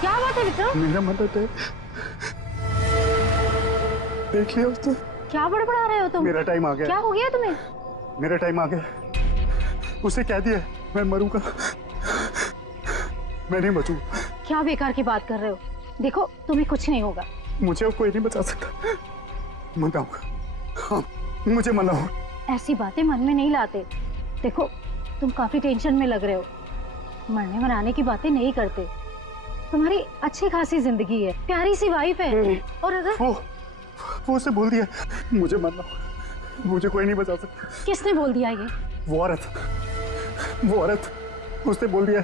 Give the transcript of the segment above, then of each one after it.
क्या बात है विक्रम? मेरा मदद है, देख लिया उसने। क्या बड़बड़ा रहे हो तुम? मेरा टाइम आ गया। क्या हो गया तुम्हें? मेरा टाइम आ गया। उसे कह दिया मैं मरूंगा, मैं नहीं बचूंगा। क्या बेकार की बात कर रहे हो? देखो तुम्हें कुछ नहीं होगा। मुझे अब कोई नहीं बचा सकता। मनाऊंगा, हाँ मुझे मनाओ। ऐसी बातें मन में नहीं लाते। देखो तुम काफी टेंशन में लग रहे हो। मरने मनाने की बातें नहीं करते। तुम्हारी अच्छी खासी जिंदगी है, प्यारी सी वाइफ है। और अगर वो उसे बोल दिया मुझे मरना, मुझे कोई नहीं बचा सकता। किसने बोल दिया ये? वो औरत उसने बोल दिया।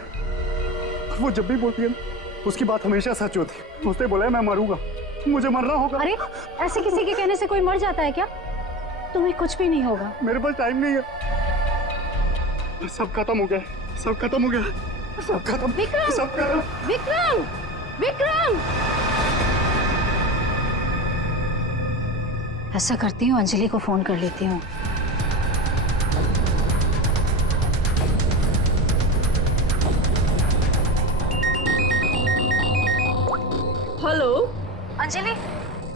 वो जब भी बोलती है उसकी बात हमेशा सच होती। उसने बोला है मैं मरूंगा, मुझे मरना होगा। अरे ऐसे किसी के कहने से कोई मर जाता है क्या? तुम्हें कुछ भी नहीं होगा। मेरे पास टाइम नहीं है, सब खत्म हो गया, सब खत्म हो गया, सब खत्म। विक्रम! सब खत्म। विक्रम! विक्रम! ऐसा करती हूँ, अंजलि को फोन कर लेती हूँ। हेलो अंजलि,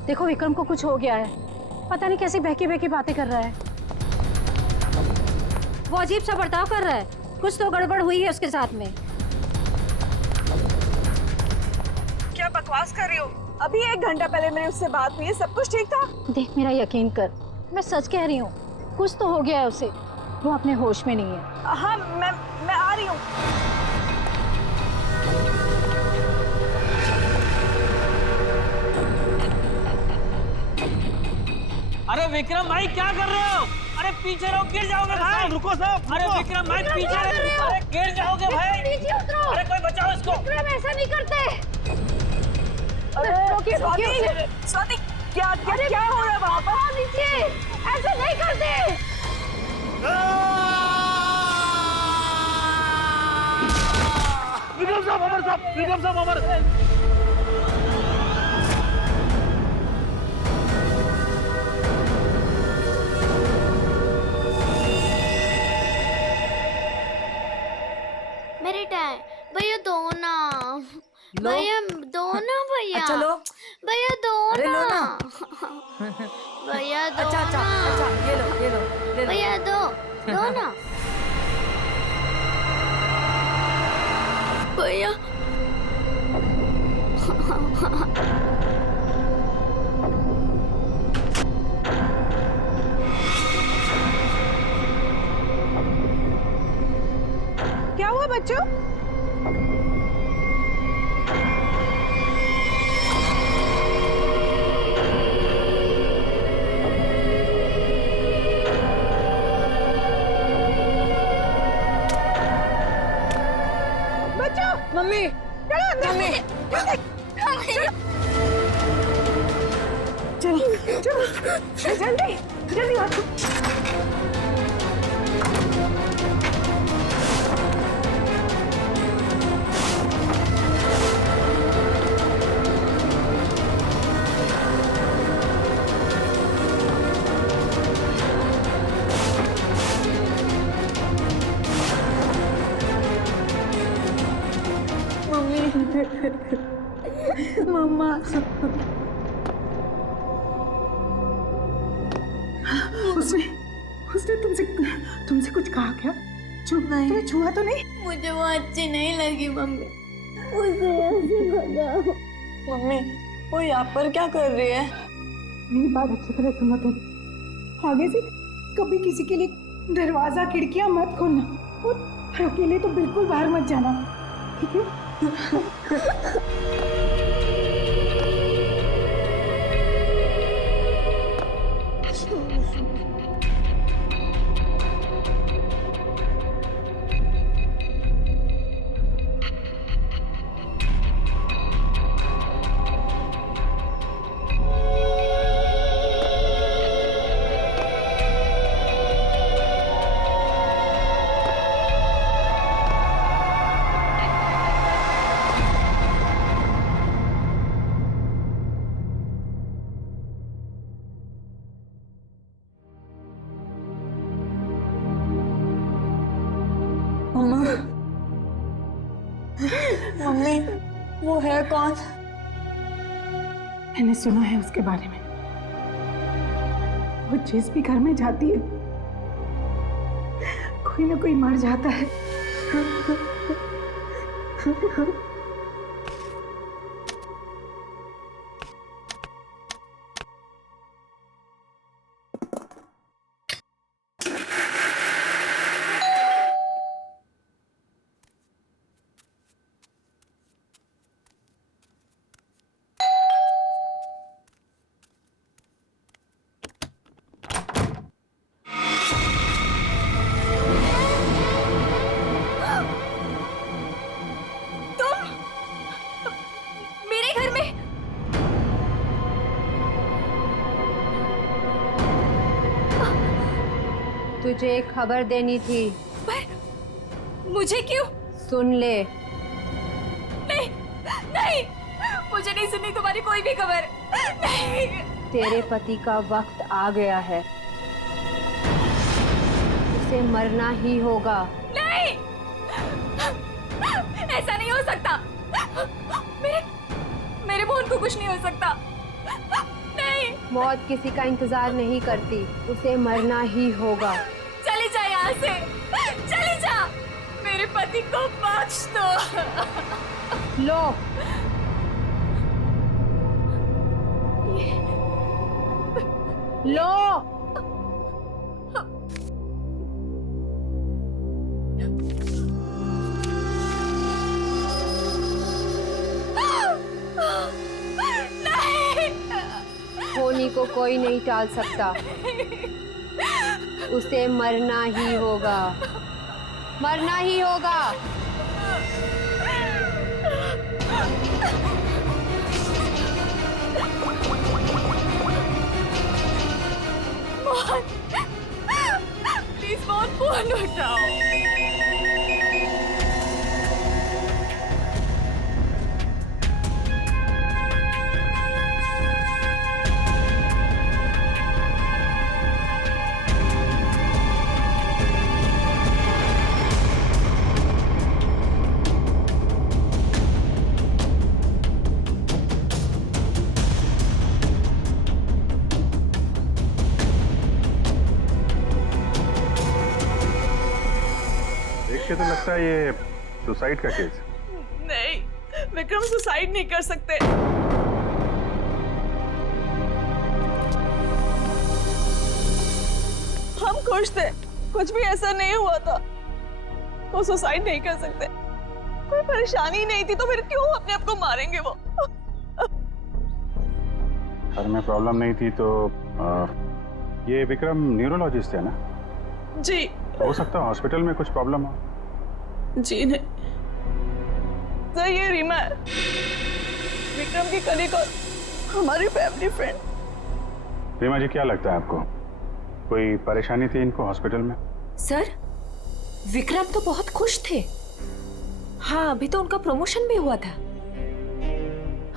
देखो विक्रम को कुछ हो गया है। पता नहीं कैसी बहकी बहकी बातें कर रहा है। वो अजीब सा बर्ताव कर रहा है। कुछ तो गड़बड़ हुई है उसके साथ में। क्या बकवास कर रही हो? अभी 1 घंटा पहले मेरी उससे बात हुई है, सब कुछ ठीक था। देख मेरा यकीन कर, मैं सच कह रही हूँ। कुछ तो हो गया है उसे, वो अपने होश में नहीं है। हाँ मैं आ रही हूँ। अरे विक्रम भाई क्या कर रहे हो? अरे पीछे रहो, गिर जाओगे भाई। रुको साहब। अरे विक्रम भाई पीछे रहो, अरे गिर जाओगे भाई। नीचे उतरो। अरे कोई बचाओ इसको। विक्रम ऐसा नहीं करते। अरे रोकिए, रोकिए। स्वाति क्या क्या क्या हो रहा है वहाँ पर? नीचे ऐसे नहीं करते। विक्रम साहब अमर साहब, विक्रम साहब अमर। मेरे टाइम भैया दो ना, भैया दो ना, भैया अच्छा लो, भैया दो अरे लो ना, ना। भैया दो अच्छा अच्छा ना, अच्छा ये लो ले लो। भैया दो दो ना, भैया क्या हुआ बच्चों? बच्चों मम्मी चलो अंदर। मम्मी चलो चलो जल्दी जल्दी आओ। मम्मा उसने तुमसे कुछ कहा क्या? तुम्हें छुआ तो नहीं? मुझे वो अच्छी नहीं लगी मम्मी, उसे ऐसे भगाओ। मम्मी वो यहाँ पर क्या कर रही है? मेरी बात अच्छी तरह सुनो तुम। आगे से कभी किसी के लिए दरवाजा खिड़कियां मत खोलना और अकेले तो बिल्कुल बाहर मत जाना, ठीक है? वो है कौन? मैंने सुना है उसके बारे में। वो जिस भी घर में जाती है कोई ना कोई मर जाता है। तुझे एक खबर देनी थी। पर मुझे क्यों? सुन ले। नहीं नहीं, मुझे नहीं सुननी तुम्हारी कोई भी खबर। नहीं। तेरे पति का वक्त आ गया है, उसे मरना ही होगा। नहीं, ऐसा नहीं हो सकता। मेरे मोहन को कुछ नहीं हो सकता। नहीं। मौत किसी का इंतजार नहीं करती, उसे मरना ही होगा। चली जा यहाँ से, चली जा। मेरे पति को बख्श दो। लो। लो। होनी को कोई नहीं टाल सकता, उसे मरना ही होगा, मरना ही होगा। मोहन, प्लीज मोहन, फोन उठाओ। देख के तो लगता है ये सुसाइड का केस। नहीं, विक्रम सुसाइड नहीं कर सकते। हम खुश थे, कुछ भी ऐसा नहीं हुआ था। वो सुसाइड नहीं कर सकते, कोई परेशानी नहीं थी तो फिर क्यों अपने आप को मारेंगे वो? घर में प्रॉब्लम नहीं थी तो ये विक्रम न्यूरोलॉजिस्ट है ना? जी। हो सकता है हॉस्पिटल में कुछ प्रॉब्लम हो। जी नहीं सर, ये रीमा है, विक्रम की कलीग और हमारी फैमिली फ्रेंड। रीमा जी, क्या लगता है आपको कोई परेशानी थी इनको हॉस्पिटल में? सर, विक्रम तो बहुत खुश थे। हाँ, अभी तो उनका प्रमोशन भी हुआ था,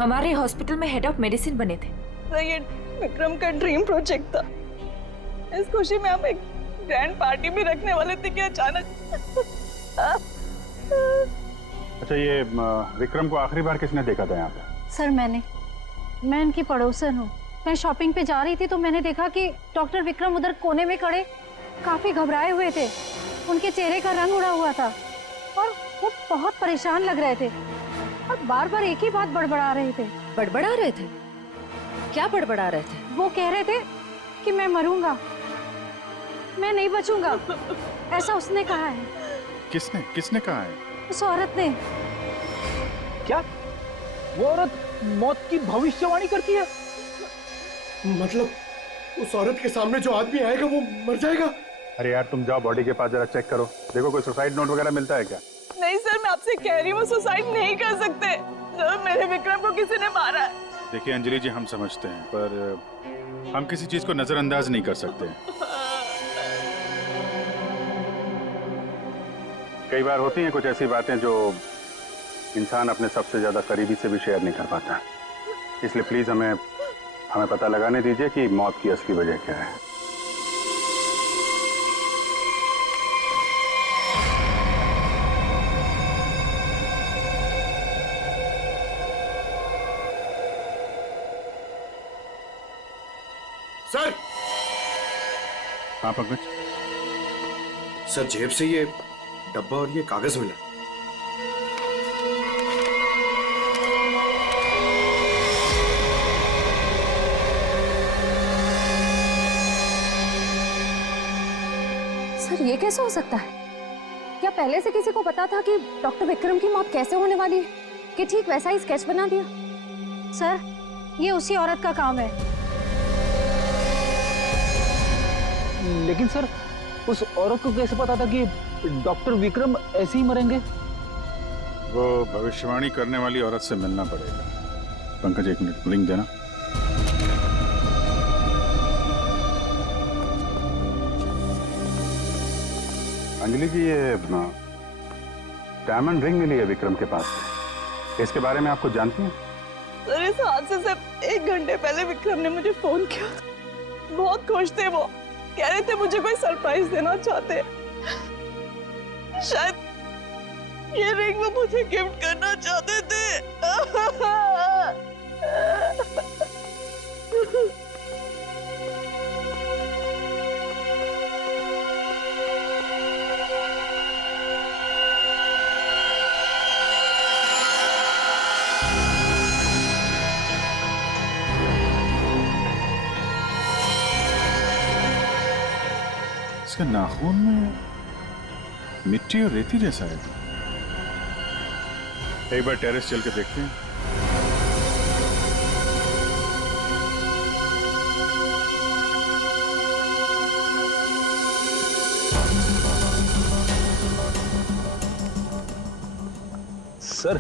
हमारे हॉस्पिटल में हेड ऑफ मेडिसिन बने थे। सर, ये विक्रम का ड्रीम प्रोजेक्ट था। इस खुशी में हम एक ग्रैंड पार्टी भी रखने वाले थे कि अचानक। अच्छा, ये विक्रम को आखिरी बार किसने देखा था यहाँ पे? सर मैं इनकी पड़ोसन हूँ। मैं शॉपिंग पे जा रही थी तो मैंने देखा कि डॉक्टर विक्रम उधर कोने में खड़े काफी घबराए हुए थे। उनके चेहरे का रंग उड़ा हुआ था और वो बहुत परेशान लग रहे थे और बार बार एक ही बात बड़बड़ा रहे थे। बड़बड़ा रहे थे? क्या बड़बड़ा रहे थे? वो कह रहे थे कि मैं मरूंगा, मैं नहीं बचूंगा, ऐसा उसने कहा है। किसने कहा है? उस औरत ने। क्या वो औरत मौत की भविष्यवाणी करती है? मतलब उस औरत के सामने जो आदमी आएगा वो मर जाएगा? अरे यार, तुम जाओ बॉडी के पास जरा चेक करो, देखो कोई सुसाइड नोट वगैरह मिलता है क्या? नहीं सर, मैं आपसे कह रही हूँ, वो सुसाइड नहीं कर सकते। सर, मेरे विक्रम को किसी ने मारा है। देखिए अंजलि जी, हम समझते हैं पर हम किसी चीज को नजरअंदाज नहीं कर सकते। कई बार होती हैं कुछ ऐसी बातें जो इंसान अपने सबसे ज्यादा करीबी से भी शेयर नहीं कर पाता, इसलिए प्लीज हमें पता लगाने दीजिए कि मौत की असली वजह क्या है। सर हाँ पंकज, सर जेब से ये डब्बा और ये कागज मिला। सर ये कैसे हो सकता है? क्या पहले से किसी को पता था कि डॉक्टर विक्रम की मौत कैसे होने वाली है कि ठीक वैसा ही स्केच बना दिया? सर, ये उसी औरत का काम है। लेकिन सर, उस औरत को कैसे पता था कि डॉक्टर विक्रम ऐसे ही मरेंगे? वो भविष्यवाणी करने वाली औरत से मिलना पड़ेगा। पंकज, 1 मिनट, लिंक देना। अंजलि जी, ये डायमंड रिंग मिली है विक्रम के पास से। इसके बारे में आप कुछ जानती हैं? सर, इस हादसे से 1 घंटे पहले विक्रम ने मुझे फोन किया था। बहुत खुश थे वो, कह रहे थे मुझे कोई सरप्राइज देना चाहते। शायद ये रिंग वो मुझे गिफ्ट करना चाहते थे। इसके नाखून में मिट्टी और रेती जैसा है। एक बार टेरेस चल के देखते हैं। सर,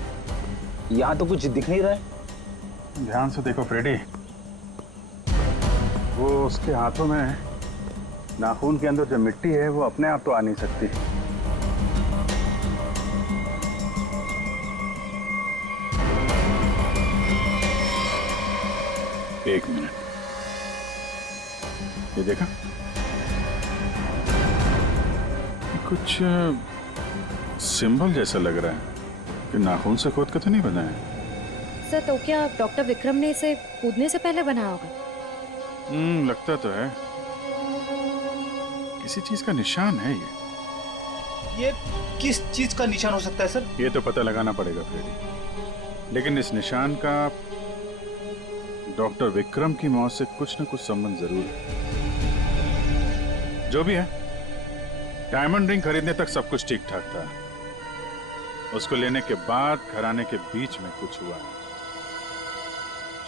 यहाँ तो कुछ दिख नहीं रहा है। ध्यान से देखो फ्रेडी, वो उसके हाथों में नाखून के अंदर जो मिट्टी है वो अपने आप तो आ नहीं सकती। एक मिनट, ये देखा? कुछ सिंबल जैसा लग रहा है कि नाखून से खोद के तो नहीं बना है। सर, तो क्या डॉक्टर विक्रम ने इसे कूदने से पहले बनाया होगा? लगता तो है। किसी चीज का निशान है ये किस चीज का निशान हो सकता है सर? ये तो पता लगाना पड़ेगा फ्रेडी, लेकिन इस निशान का डॉक्टर विक्रम की मौत से कुछ न कुछ संबंध जरूर है। जो भी है, डायमंड रिंग खरीदने तक सब कुछ ठीक ठाक था। उसको लेने के बाद घराने के बीच में कुछ हुआ।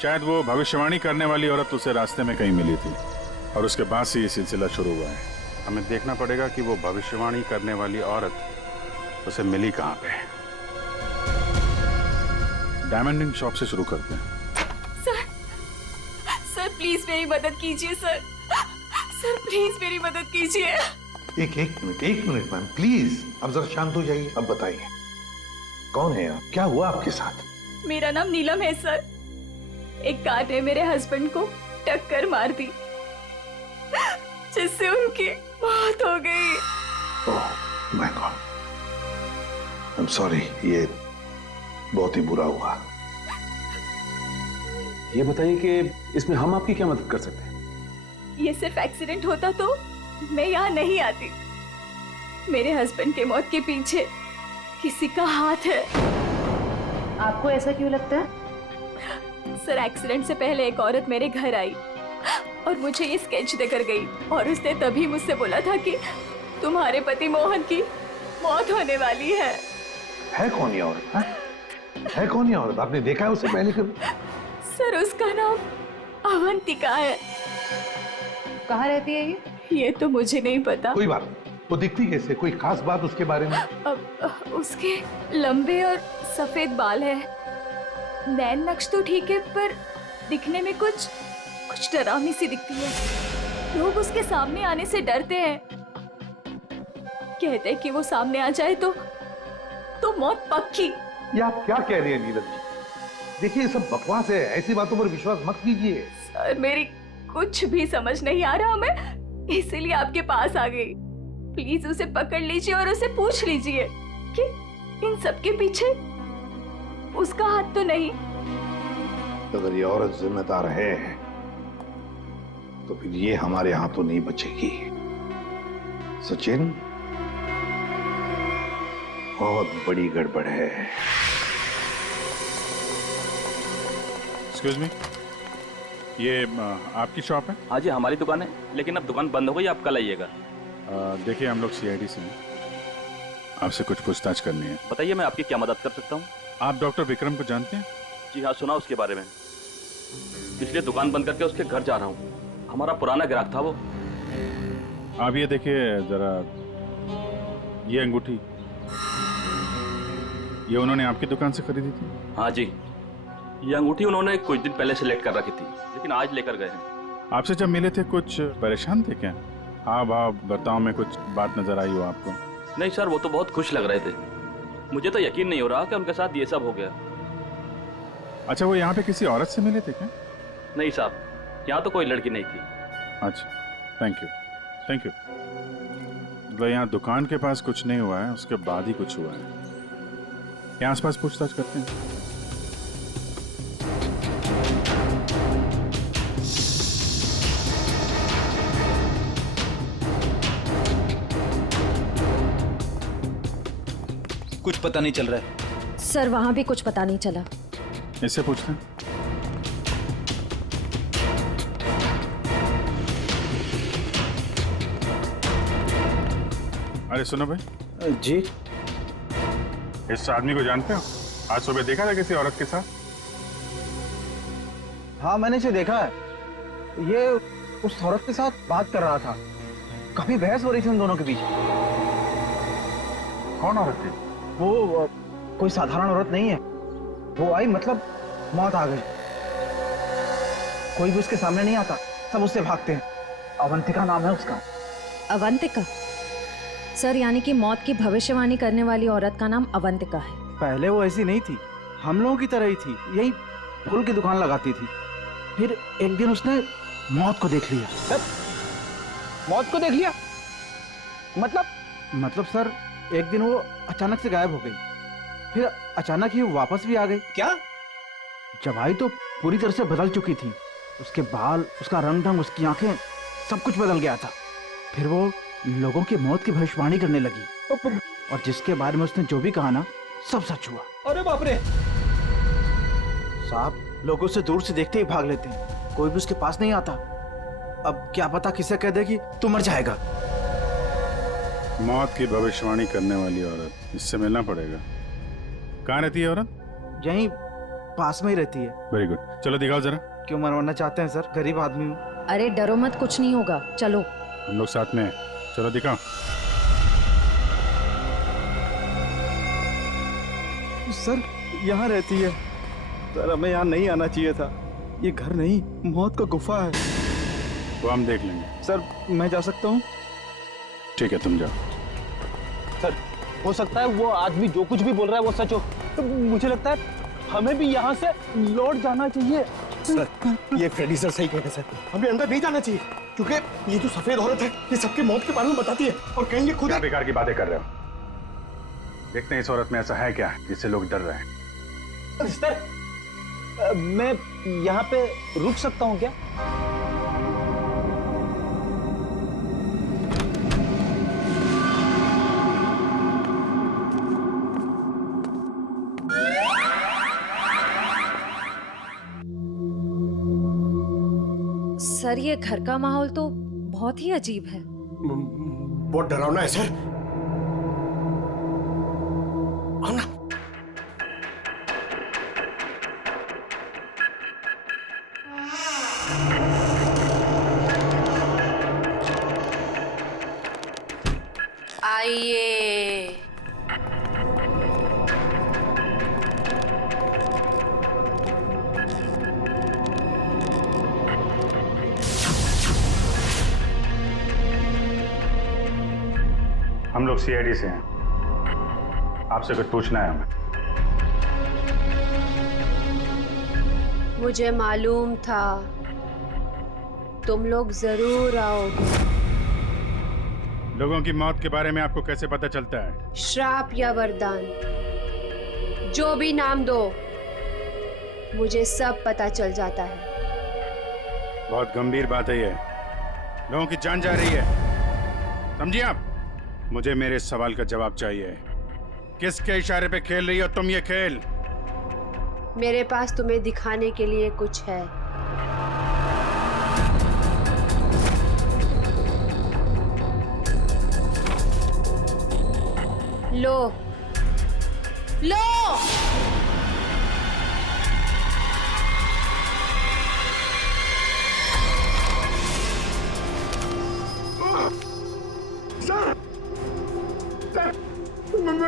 शायद वो भविष्यवाणी करने वाली औरत उसे रास्ते में कहीं मिली थी और उसके बाद से ये सिलसिला शुरू हुआ है। हमें देखना पड़ेगा कि वो भविष्यवाणी करने वाली औरत उसे मिली कहाँ पे। डायमंड रिंग शॉप से शुरू करते हैं। सर प्लीज मेरी मदद कीजिए सर। सर प्लीज मेरी मदद कीजिए। एक मिनट मैम, प्लीज अब जरा शांत हो जाइए। अब बताइए, कौन है आप? क्या हुआ आपके साथ? मेरा नाम नीलम है सर। एक कार ने मेरे हस्बैंड को टक्कर मार दी, जिससे उनकी मौत हो गई। Oh my God, I am sorry, ये बहुत ही बुरा हुआ। ये बताइए कि इसमें हम आपकी क्या मदद कर सकते हैं? ये सिर्फ एक्सीडेंट होता तो मैं यहाँ नहीं आती। मेरे हस्बैंड के मौत के पीछे किसी का हाथ है। आपको ऐसा क्यों लगता है? सर, एक्सीडेंट से पहले एक औरत मेरे घर आई और मुझे ये स्केच देकर गई और उसने तभी मुझसे बोला था कि तुम्हारे पति मोहन की मौत होने वाली है। है कौन ये औरत? है कौन ये औरत? आपने देखा है उसे पहले कभी? सर, उसका नाम अवंतिका है। कहाँ रहती है ये? ये तो मुझे नहीं पता। कोई बात नहीं, वो दिखती कैसे? कोई खास बात उसके बारे में? उसके लंबे और सफेद बाल है। नैन नक्श तो ठीक है, पर दिखने में कुछ डरावनी सी दिखती है। लोग उसके सामने आने से डरते हैं। कहते हैं कि वो सामने आ जाए तो मौत पक्की। ये आप क्या कह रही हैं नीलम जी? देखिए, ये सब बकवास है, ऐसी बातों पर विश्वास मत कीजिए। सर, मेरी कुछ भी समझ नहीं आ रहा, मैं इसीलिए आपके पास आ गई। प्लीज उसे पकड़ लीजिए और उसे पूछ लीजिए कि इन सब के पीछे उसका हाथ तो नहीं। अगर ये औरत जिम्मेदार है तो फिर ये हमारे हाथों नहीं बचेगी। सचिन, बहुत बड़ी गड़बड़ है। एक्सक्यूज मी, ये आपकी शॉप है? हाँ जी, हमारी दुकान है, लेकिन अब दुकान बंद हो गई, आप कल आइएगा। देखिए, हम लोग सीआईडी से हैं, आपसे कुछ पूछताछ करनी है। बताइए, मैं आपकी क्या मदद कर सकता हूँ? आप डॉक्टर विक्रम को जानते हैं? जी हाँ, सुना उसके बारे में, इसलिए दुकान बंद करके उसके घर जा रहा हूँ। हमारा पुराना ग्राहक था वो। आप ये देखिए जरा, ये अंगूठी, ये उन्होंने आपकी दुकान से खरीदी थी? हाँ जी, ये अंगूठी उन्होंने कुछ दिन पहले सेलेक्ट कर रखी थी, लेकिन आज लेकर गए हैं। आपसे जब मिले थे कुछ परेशान थे क्या? हाँ भाव बर्ताव में कुछ बात नजर आई हो आपको? नहीं सर, वो तो बहुत खुश लग रहे थे। मुझे तो यकीन नहीं हो रहा कि उनके साथ ये सब हो गया। अच्छा, वो यहाँ पे किसी औरत से मिले थे क्या? नहीं साहब, यहाँ तो कोई लड़की नहीं थी। अच्छा, थैंक यू, थैंक यू। मतलब यहाँ दुकान के पास कुछ नहीं हुआ है, उसके बाद ही कुछ हुआ है। यहाँ आसपास पूछताछ करते हैं। कुछ पता नहीं चल रहा है सर, वहां भी कुछ पता नहीं चला। इससे पूछते हैं। अरे सुनो भाई। जी, इस आदमी को जानते हो? आज सुबह देखा था किसी औरत के साथ? हाँ मैंने इसे देखा है। ये उस औरत के साथ बात कर रहा था, काफी बहस हो रही थी उन दोनों के बीच। कौन औरत थी? वो कोई साधारण औरत नहीं है। वो आई मतलब मौत आ गई। कोई भी उसके सामने नहीं आता, सब उससे भागते हैं। अवंतिका नाम है उसका। अवंतिका? सर, यानी कि मौत की भविष्यवाणी करने वाली औरत का नाम अवंतिका है। पहले वो ऐसी नहीं थी, हम लोगों की तरह ही थी, यही फूल की दुकान लगाती थी। फिर एक दिन उसने मौत को देख लिया। मौत को देख लिया? मतलब सर, एक दिन वो अचानक से गायब हो गई, फिर अचानक ही वापस भी आ गई। क्या? जब आई तो पूरी तरह से बदल चुकी थी। उसके बाल, उसका रंग ढंग, उसकी आंखें, सब कुछ बदल गया था। फिर वो लोगों की मौत की भविष्यवाणी करने लगी, और जिसके बारे में उसने जो भी कहा ना, सब सच हुआ। अरे बाप रे! साहब, लोगों से दूर से देखते ही भाग लेते हैं, कोई भी उसके पास नहीं आता। अब क्या पता किसे कह दे कि तू मर जाएगा। मौत की भविष्यवाणी करने वाली औरत, इससे मिलना पड़ेगा। कहाँ रहती है औरत? यहीं पास में ही रहती है। वेरी गुड, चलो दिखाओ जरा। क्यों मरवाना चाहते हैं सर? गरीब आदमी हूँ। अरे डरो मत, कुछ नहीं होगा, चलो। हम लोग साथ में हैं, चलो दिखाओ। सर, यहाँ रहती है। सर, हमें यहाँ नहीं आना चाहिए था। ये घर नहीं, मौत का गुफा है। वो हम देख लेंगे। सर, मैं जा सकता हूँ? ठीक है, तुम जाओ। सर, हो सकता है वो आदमी जो कुछ भी बोल रहा है वो सच हो। तो मुझे लगता है हमें भी यहाँ से लौट जाना चाहिए। सर, ये फ्रेडी सर सही कहते हैं सर, हमें अंदर नहीं जाना चाहिए, क्योंकि ये जो सफेद औरत है, ये सबके मौत के बारे में बताती है, और कहेंगे खुद। क्या बेकार की बातें कर रहे हो? देखते हैं इस औरत में ऐसा है क्या जिससे लोग डर रहे हैं। सर, मैं यहाँ पे रुक सकता हूँ क्या? सर, ये घर का माहौल तो बहुत ही अजीब है। बहुत डरावना है सर। आना। आइए। हम लोग सीआईडी से हैं, आपसे कुछ पूछना है हमें। मुझे मालूम था तुम लोग जरूर आओगे। लोगों की मौत के बारे में आपको कैसे पता चलता है? श्राप या वरदान, जो भी नाम दो, मुझे सब पता चल जाता है। बहुत गंभीर बात है ये। लोगों की जान जा रही है, समझिए आप? मुझे मेरे सवाल का जवाब चाहिए। किसके इशारे पे खेल रही हो तुम ये खेल? मेरे पास तुम्हें दिखाने के लिए कुछ है। लो लो।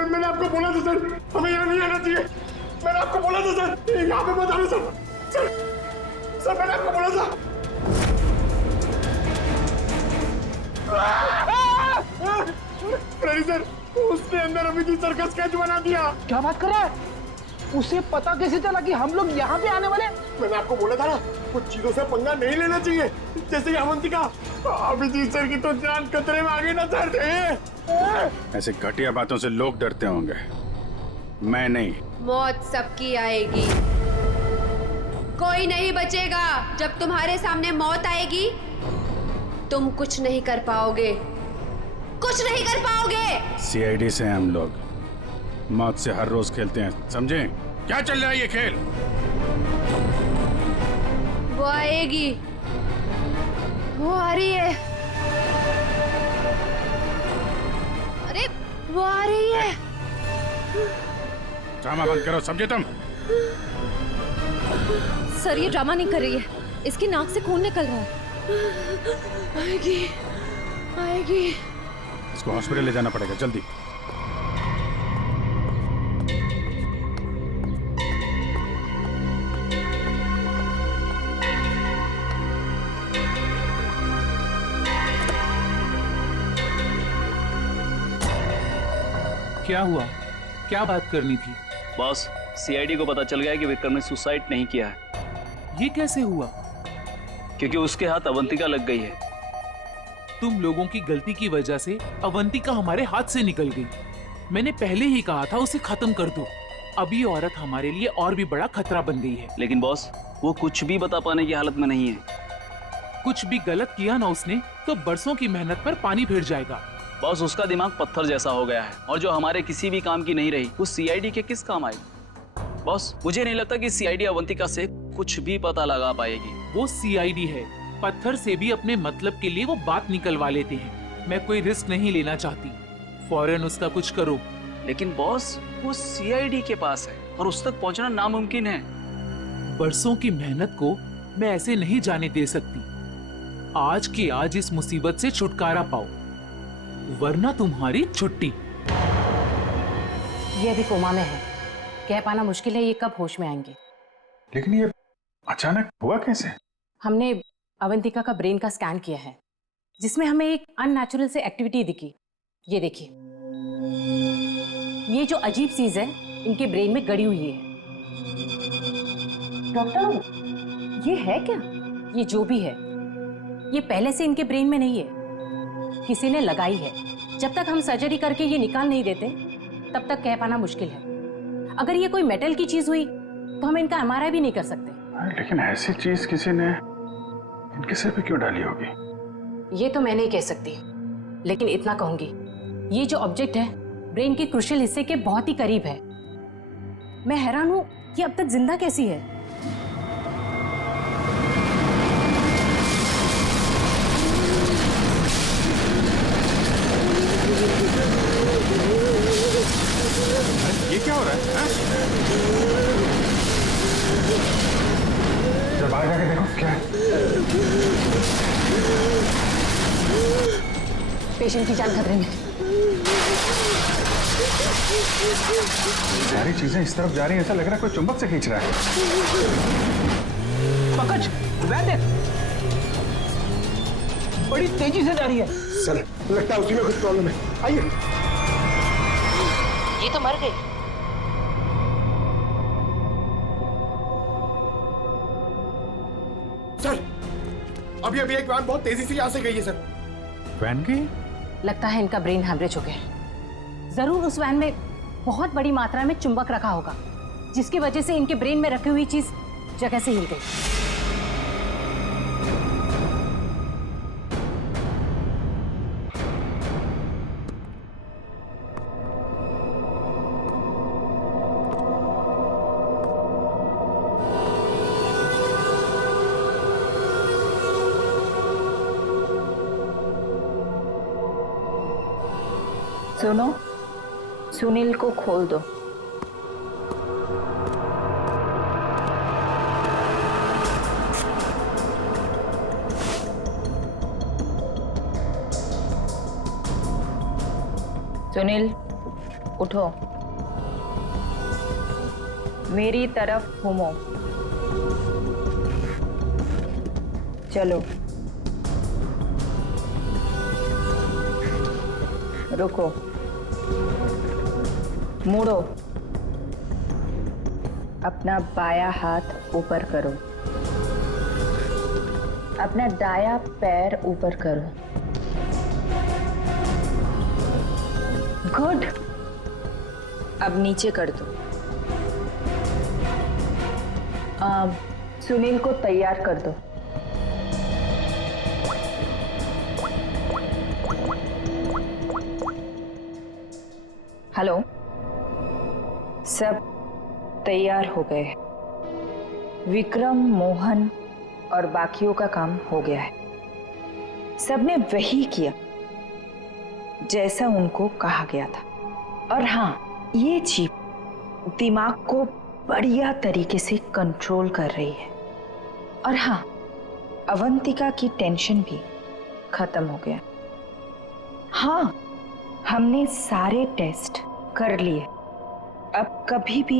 मैंने आपको बोला था सर, हमें यहाँ नहीं आना चाहिए। मैंने आपको बोला था सर, यहाँ पे मत आना सर। सर मैंने आपको बोला था। फ्रेडी सर, उसने अंदर अभी की सर्कस स्केच बना दिया। क्या बात कर रहा है? उसे पता कैसे चला कि हम लोग यहाँ पे आने वाले? मैंने आपको बोला था ना, कुछ चीजों से पंगा नहीं लेना चाहिए, जैसे अवंतिका। अभिजीत सर की तो जान खतरे में आ गई ना सर। ऐसे घटिया बातों से लोग डरते होंगे, मैं नहीं। मौत सबकी आएगी, कोई नहीं बचेगा। जब तुम्हारे सामने मौत आएगी तुम कुछ नहीं कर पाओगे, कुछ नहीं कर पाओगे। सीआईडी से हम लोग मौत से हर रोज खेलते हैं, समझे? क्या चल रहा है ये खेल? वो आएगी, वो आ रही है। अरे वो आ रही है। ड्रामा बंद करो, समझे तुम? सर ये ड्रामा नहीं कर रही है, इसकी नाक से खून निकल रहा है। आएगी आएगी। इसको हॉस्पिटल ले जाना पड़ेगा जल्दी। क्या हुआ? क्या बात करनी थी? बॉस, सीआईडी को पता चल गया कि विक्रम ने सुसाइड नहीं किया है। ये कैसे हुआ? क्योंकि उसके हाथ अवंतिका लग गई है। तुम लोगों की गलती की वजह से अवंतिका हमारे हाथ से निकल गई। मैंने पहले ही कहा था उसे खत्म कर दो। अब ये औरत हमारे लिए और भी बड़ा खतरा बन गई है। लेकिन बॉस, वो कुछ भी बता पाने की हालत में नहीं है। कुछ भी गलत किया ना उसने तो बरसों की मेहनत पर पानी फिर जाएगा। बॉस, उसका दिमाग पत्थर जैसा हो गया है और जो हमारे किसी भी काम की नहीं रही वो सीआईडी के किस काम आएगी? बॉस, मुझे नहीं लगता कि सीआईडी अवंतिका से कुछ भी पता लगा पाएगी। वो सीआईडी है, पत्थर से भी अपने मतलब के लिए वो बात निकलवा लेते हैं। मैं कोई रिस्क नहीं लेना चाहती, फौरन उसका कुछ करो। लेकिन बॉस, वो सीआईडी के पास है और उस तक पहुंचना नामुमकिन है। बरसों की मेहनत को मैं ऐसे नहीं जाने दे सकती। आज की आज इस मुसीबत से छुटकारा पाओ, वरना तुम्हारी छुट्टी। ये अभी कोमा में है, कह पाना मुश्किल है ये कब होश में आएंगे। लेकिन ये अचानक हुआ कैसे? हमने अवंतिका का ब्रेन का स्कैन किया है, जिसमें हमें एक अननेचुरल से एक्टिविटी दिखी। ये देखिए, ये जो अजीब चीज है इनके ब्रेन में गड़ी हुई है। डॉक्टर, ये है क्या? ये जो भी है ये पहले से इनके ब्रेन में नहीं है, किसी ने लगाई है। जब तक हम सर्जरी करके ये निकाल नहीं देते तब तक कह पाना मुश्किल है। अगर ये कोई मेटल की चीज हुई तो हम इनका एमआरआई भी नहीं कर सकते। लेकिन ऐसी चीज किसी ने इनके सिर पे क्यों डाली होगी? ये तो मैं नहीं कह सकती, लेकिन इतना कहूंगी, ये जो ऑब्जेक्ट है ब्रेन के क्रूशियल हिस्से के बहुत ही करीब है। मैं हैरान हूं कि अब तक जिंदा कैसी है। ये क्या हो रहा है? जब बाहर जाके देखो क्या है। पेशेंट की जान खतरे में। सारी चीजें इस तरफ जा रही हैं, ऐसा लग रहा है कोई चुंबक से खींच रहा है। पकड़, वह देख, बड़ी तेजी से जा रही है। सर, लगता है उसी में कुछ प्रॉब्लम है। आइए। ये तो मर गई। सर, अभी एक वैन बहुत तेजी से यहाँ से गई है सर। वैन गई? लगता है इनका ब्रेन हैमरेज हो गया। जरूर उस वैन में बहुत बड़ी मात्रा में चुंबक रखा होगा, जिसकी वजह से इनके ब्रेन में रखी हुई चीज जगह से हिल गई। सुनो, सुनील को खोल दो। सुनील, उठो, मेरी तरफ घूमो। चलो, रुको, मुड़ो, अपना बायां हाथ ऊपर करो, अपना दायां पैर ऊपर करो। गुड, अब नीचे कर दो। सुनील को तैयार कर दो। हेलो, सब तैयार हो गए। विक्रम, मोहन और बाकियों का काम हो गया है। सबने वही किया जैसा उनको कहा गया था। और हाँ, ये चिप दिमाग को बढ़िया तरीके से कंट्रोल कर रही है। और हाँ, अवंतिका की टेंशन भी खत्म हो गया। हाँ, हमने सारे टेस्ट कर लिए, अब कभी भी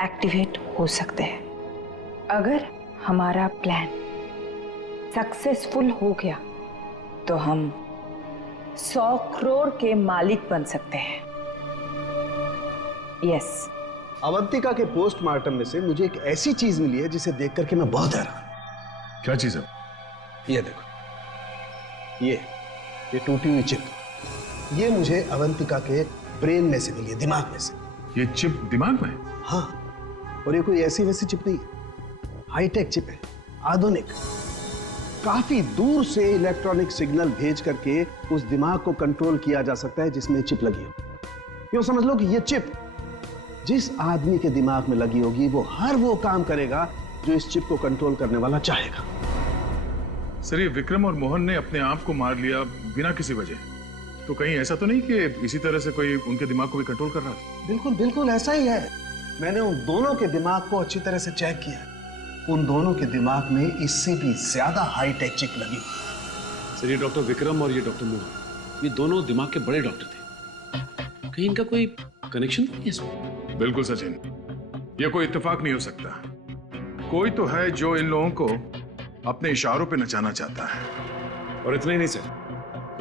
एक्टिवेट हो सकते हैं। अगर हमारा प्लान सक्सेसफुल हो गया तो हम 100 करोड़ के मालिक बन सकते हैं। यस। अवंतिका के पोस्टमार्टम में से मुझे एक ऐसी चीज मिली है जिसे देख करके मैं बहुत हैरान। क्या चीज है? ये देखो, ये टूटी हुई चिप, ये मुझे अवंतिका के ब्रेन में से मिली है, दिमाग में से। ये चिप दिमाग में? हाँ, और ये कोई ऐसी वैसी चिप नहीं है, हाईटेक चिप है, आधुनिक। काफी दूर से इलेक्ट्रॉनिक सिग्नल भेज करके उस दिमाग को कंट्रोल किया जा सकता है जिसमें चिप लगी हो। यूं समझ लो कि ये चिप जिस आदमी के दिमाग में लगी होगी वो हर वो काम करेगा जो इस चिप को कंट्रोल करने वाला चाहेगा। सर, ये विक्रम और मोहन ने अपने आप को मार लिया बिना किसी वजह, तो कहीं ऐसा तो नहीं कि इसी तरह से कोई उनके दिमाग को भी कंट्रोल कर रहा था? बिल्कुल बिल्कुल ऐसा ही है। मैंने उन दोनों के दिमाग को अच्छी तरह से चेक किया। उन दोनों के दिमाग में इससे भी ज्यादा हाईटेक चिप लगी हुई। सर, ये डॉक्टर विक्रम और ये डॉक्टर मोहन, ये दोनों दिमाग के बड़े डॉक्टर थे। कहीं इनका कोई कनेक्शन तो नहीं है इसमें? बिल्कुल सचिन, ये कोई इत्तेफाक नहीं हो सकता। कोई तो है जो इन लोगों को अपने इशारों पे नचाना चाहता है। और इतना ही नहीं सर,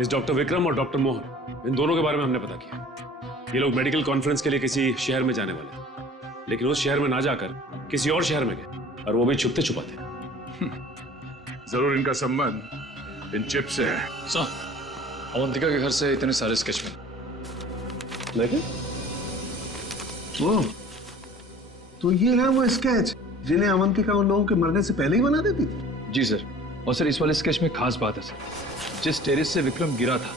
इस डॉक्टर विक्रम और डॉक्टर मोहन, इन दोनों के बारे में हमने पता किया। ये लोग मेडिकल कॉन्फ्रेंस के लिए किसी शहर में जाने वाले, लेकिन उस शहर में ना जाकर किसी और शहर में गए, और वो भी छुपते छुपाते। जरूर इनका संबंध इन चिप से है। सर, अवंतिका के घर से इतने सारे स्केच देखे? वो तो ये है वो स्केच जिन्हें अवंतिका उन लोगों के मरने से पहले ही बना देती थी। जी सर, और सर इस वाले स्केच में खास बात है सर, जिस टेरेस से विक्रम गिरा था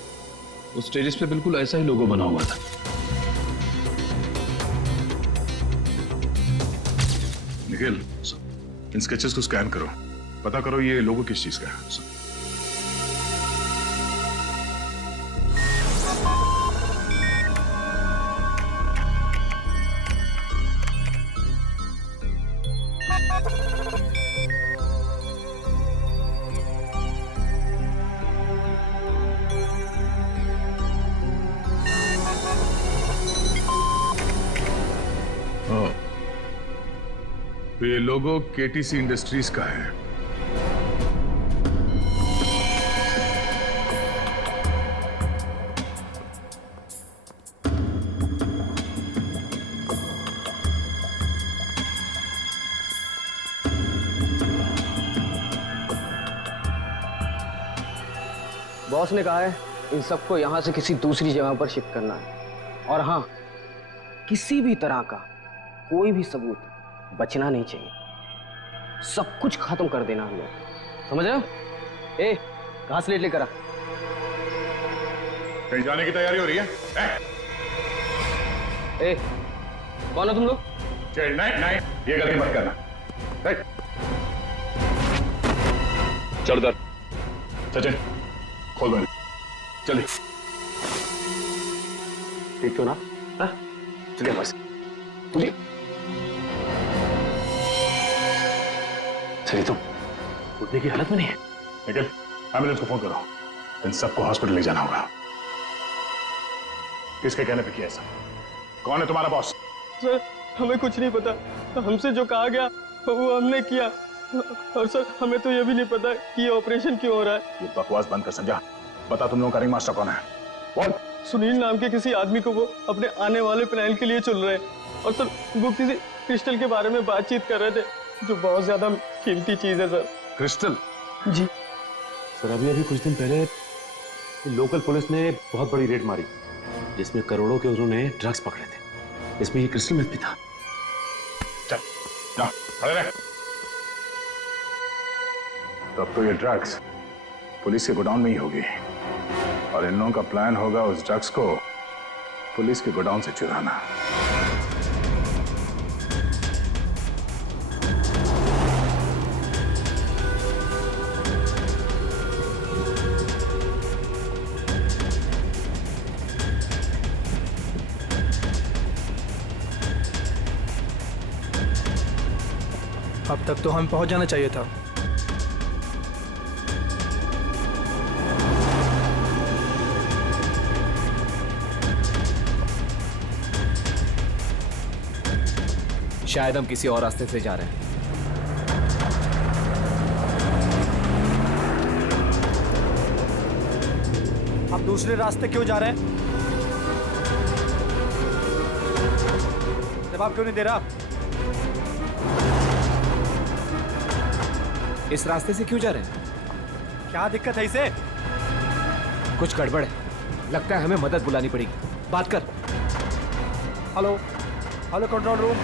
उस टेरेस पे बिल्कुल ऐसा ही लोगो बना हुआ था। निखिल, इन स्केचेस को स्कैन करो, पता करो ये लोगो किस चीज का है। तो ये लोगो केटीसी इंडस्ट्रीज का है। बॉस ने कहा है इन सबको यहां से किसी दूसरी जगह पर शिफ्ट करना है। और हाँ, किसी भी तरह का कोई भी सबूत बचना नहीं चाहिए, सब कुछ खत्म कर देना हम लोग, समझ रहे हो? ए, कहां स्लेट लेकर आ? कहीं जाने की तैयारी हो रही है? ए, कौन हो तुम लोग? नहीं, ये गलती मत करना। चल दर सचिन, खोल दो, जल्दी। ठीक तो ना? हाँ? चलिए बस चलिए। चलिए, तुम उठने की हालत में नहीं है। निखिल, एम्बुलेंस को फोन करो। इन सबको हॉस्पिटल ले जाना होगा। किसके कहने पे किया ऐसा? कौन है तुम्हारा बॉस? सर, हमें कुछ नहीं पता। हमसे जो कहा गया वो हमने किया। और सर, हमें तो ये भी नहीं पता कि ये ऑपरेशन क्यों हो रहा है। ये बकवास बंद कर संजय। बता तुम लोगों का रिंग मास्टर कौन है? बोल। सुनील नाम के किसी आदमी को वो अपने आने वाले प्लान के लिए चुन रहे हैं। और सर, वो किसी क्रिस्टल के बारे में बातचीत कर रहे थे, जो बहुत ज्यादा कीमती चीज है सर। क्रिस्टल? जी सर, अभी कुछ दिन पहले लोकल पुलिस ने बहुत बड़ी रेड मारी, जिसमें करोड़ों के उन्होंने ड्रग्स पकड़े थे। इसमें ये क्रिस्टल मेथ भी था। चल, जा, खड़े रह। तब तो ये ड्रग्स पुलिस के गोडाउन में ही होगी, और इन लोगों का प्लान होगा उस ड्रग्स को पुलिस के गोडाउन से चुराना। अब तक तो हम पहुंच जाना चाहिए था। शायद हम किसी और रास्ते से जा रहे हैं। आप दूसरे रास्ते क्यों जा रहे हैं? जवाब क्यों नहीं दे रहा? इस रास्ते से क्यों जा रहे हैं? क्या दिक्कत है इसे? कुछ गड़बड़ है, लगता है हमें मदद बुलानी पड़ेगी। बात कर। Hello, hello control room.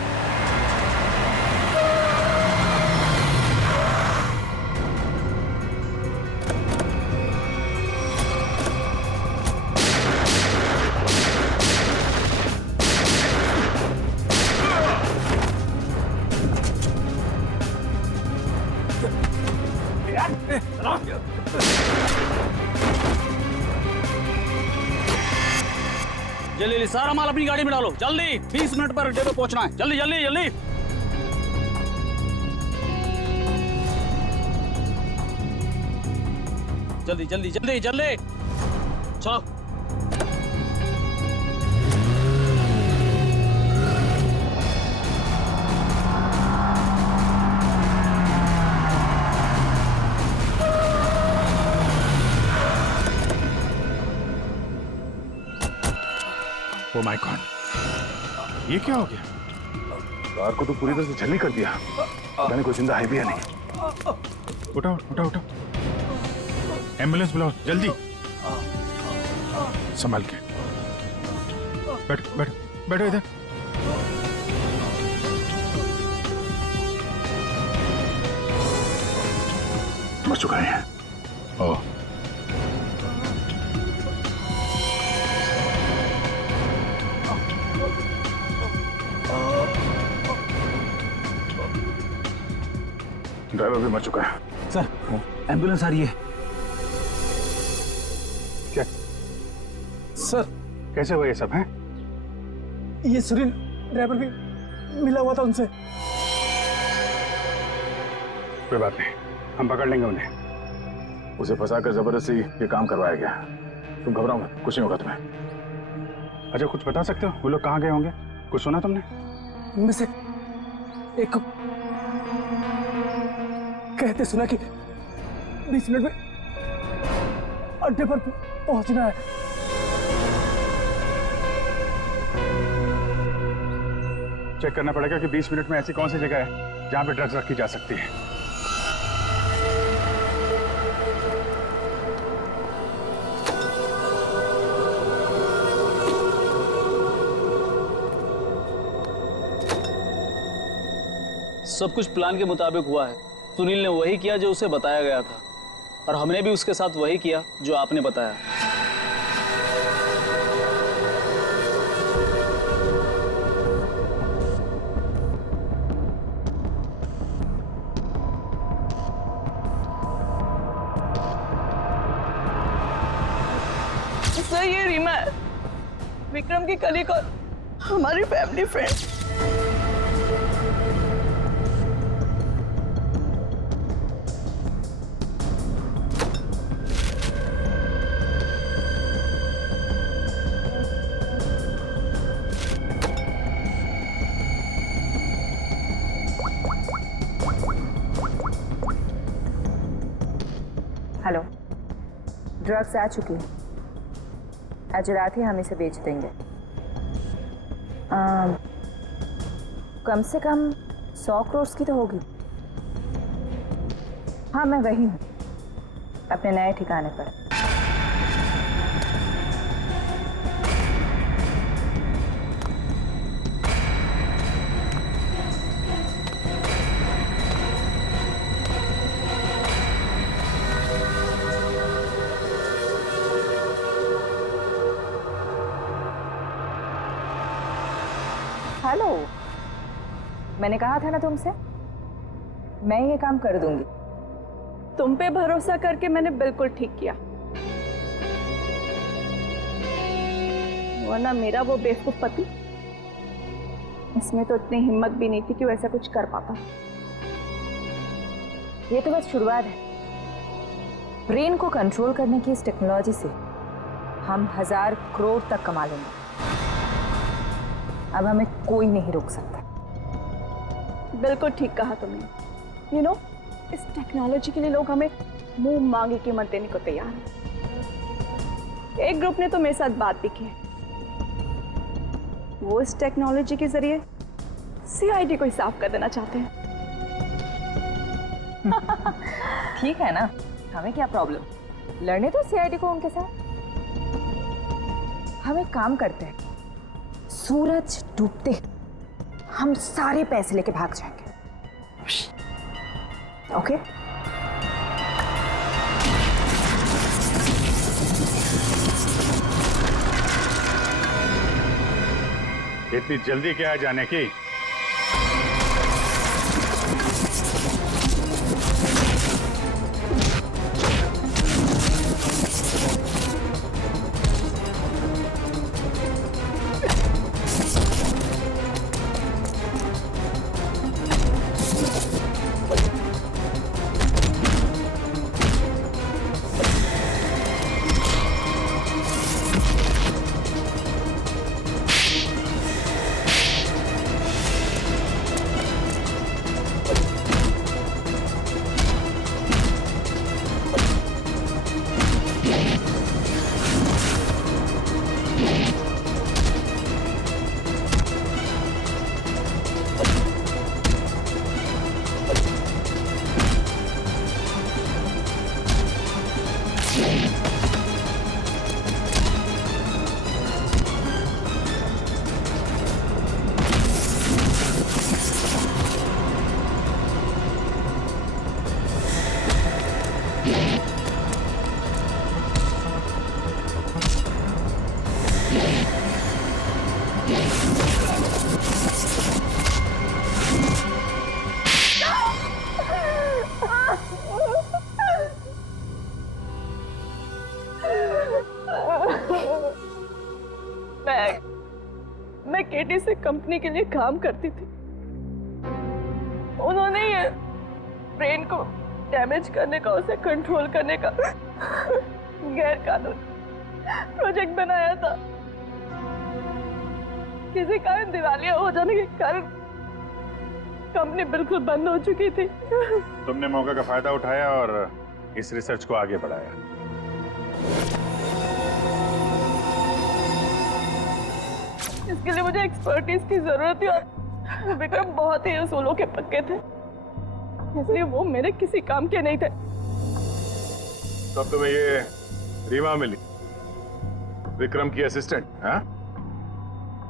जल्दी सारा माल अपनी गाड़ी में डालो, जल्दी। 20 मिनट पर अड्डे पे पहुंचना है। जल्दी जल्दी जल्दी। जल्दी जल्दी जल्दी जल्दी चलो। ओ माय गॉड, ये क्या हो गया? कार को तो पूरी तरह से छलनी कर दिया। पता नहीं कोई जिंदा है भी या नहीं। उठाओ उठाओ उठाओ, एम्बुलेंस बुलाओ जल्दी। संभाल के बैठ बैठ बैठो इधर। मर चुका है। ओह, ड्राइवर भी मर चुका है। सर, एम्बुलेंस आ रही है। क्या सर, कैसे हुआ ये सब है? ये सुनील ड्राइवर भी मिला हुआ था उनसे। कोई बात नहीं, हम पकड़ लेंगे उन्हें। उसे फंसाकर जबरदस्ती ये काम करवाया गया। तुम घबराओ मत, कुछ नहीं होगा तुम्हें। अच्छा, कुछ बता सकते हो वो लोग कहाँ गए होंगे? कुछ सुना तुमने? उनमें से एक को कहते सुना कि 20 मिनट में अड्डे पर पहुंचना है। चेक करना पड़ेगा कि 20 मिनट में ऐसी कौन सी जगह है जहां पे ड्रग्स रखी जा सकती है। सब कुछ प्लान के मुताबिक हुआ है। सुनील ने वही किया जो उसे बताया गया था, और हमने भी उसके साथ वही किया जो आपने बताया। सर, ये रीमा है। विक्रम की कलीग और हमारी फैमिली फ्रेंड। हेलो, ड्रग्स आ चुकी है। आज रात ही हम इसे बेच देंगे। कम से कम 100 करोड़ की तो होगी। हाँ, मैं वही हूँ, अपने नए ठिकाने पर। हेलो, मैंने कहा था ना तुमसे, मैं ये काम कर दूंगी। तुम पे भरोसा करके मैंने बिल्कुल ठीक किया, वरना मेरा वो बेवकूफ पति, इसमें तो इतनी हिम्मत भी नहीं थी कि वो ऐसा कुछ कर पाता। ये तो बस शुरुआत है। ब्रेन को कंट्रोल करने की इस टेक्नोलॉजी से हम 1000 करोड़ तक कमा लेंगे। अब हमें कोई नहीं रोक सकता। बिल्कुल ठीक कहा तुमने। यू नो, इस टेक्नोलॉजी के लिए लोग हमें मुंह मांगे कीमत देने को तैयार हैं। एक ग्रुप ने तो मेरे साथ बात भी की है। वो इस टेक्नोलॉजी के जरिए सीआईडी को ही साफ कर देना चाहते हैं। ठीक है ना, हमें क्या प्रॉब्लम, लड़ने तो सीआईडी को उनके साथ। हम एक काम करते हैं, सूरज डूबते हम सारे पैसे लेके भाग जाएंगे। ओके? इतनी जल्दी क्या है जाने की? मैं केटी से कंपनी के लिए काम करती थी। उन्होंने ये ब्रेन को डैमेज करने का, उसे कंट्रोल करने का गैर कानूनी प्रोजेक्ट बनाया था। किसी कारण दिवालिया हो जाने के कारण कंपनी बिल्कुल बंद हो चुकी थी। तुमने मौके का फायदा उठाया और इस रिसर्च को आगे बढ़ाया। इसके लिए मुझे एक्सपर्टीज की जरूरत थी और विक्रम बहुत ही उसूलों के पक्के थे, इसलिए वो मेरे किसी काम के नहीं थे। तब तुम्हें ये रीमा मिली, विक्रम की असिस्टेंट?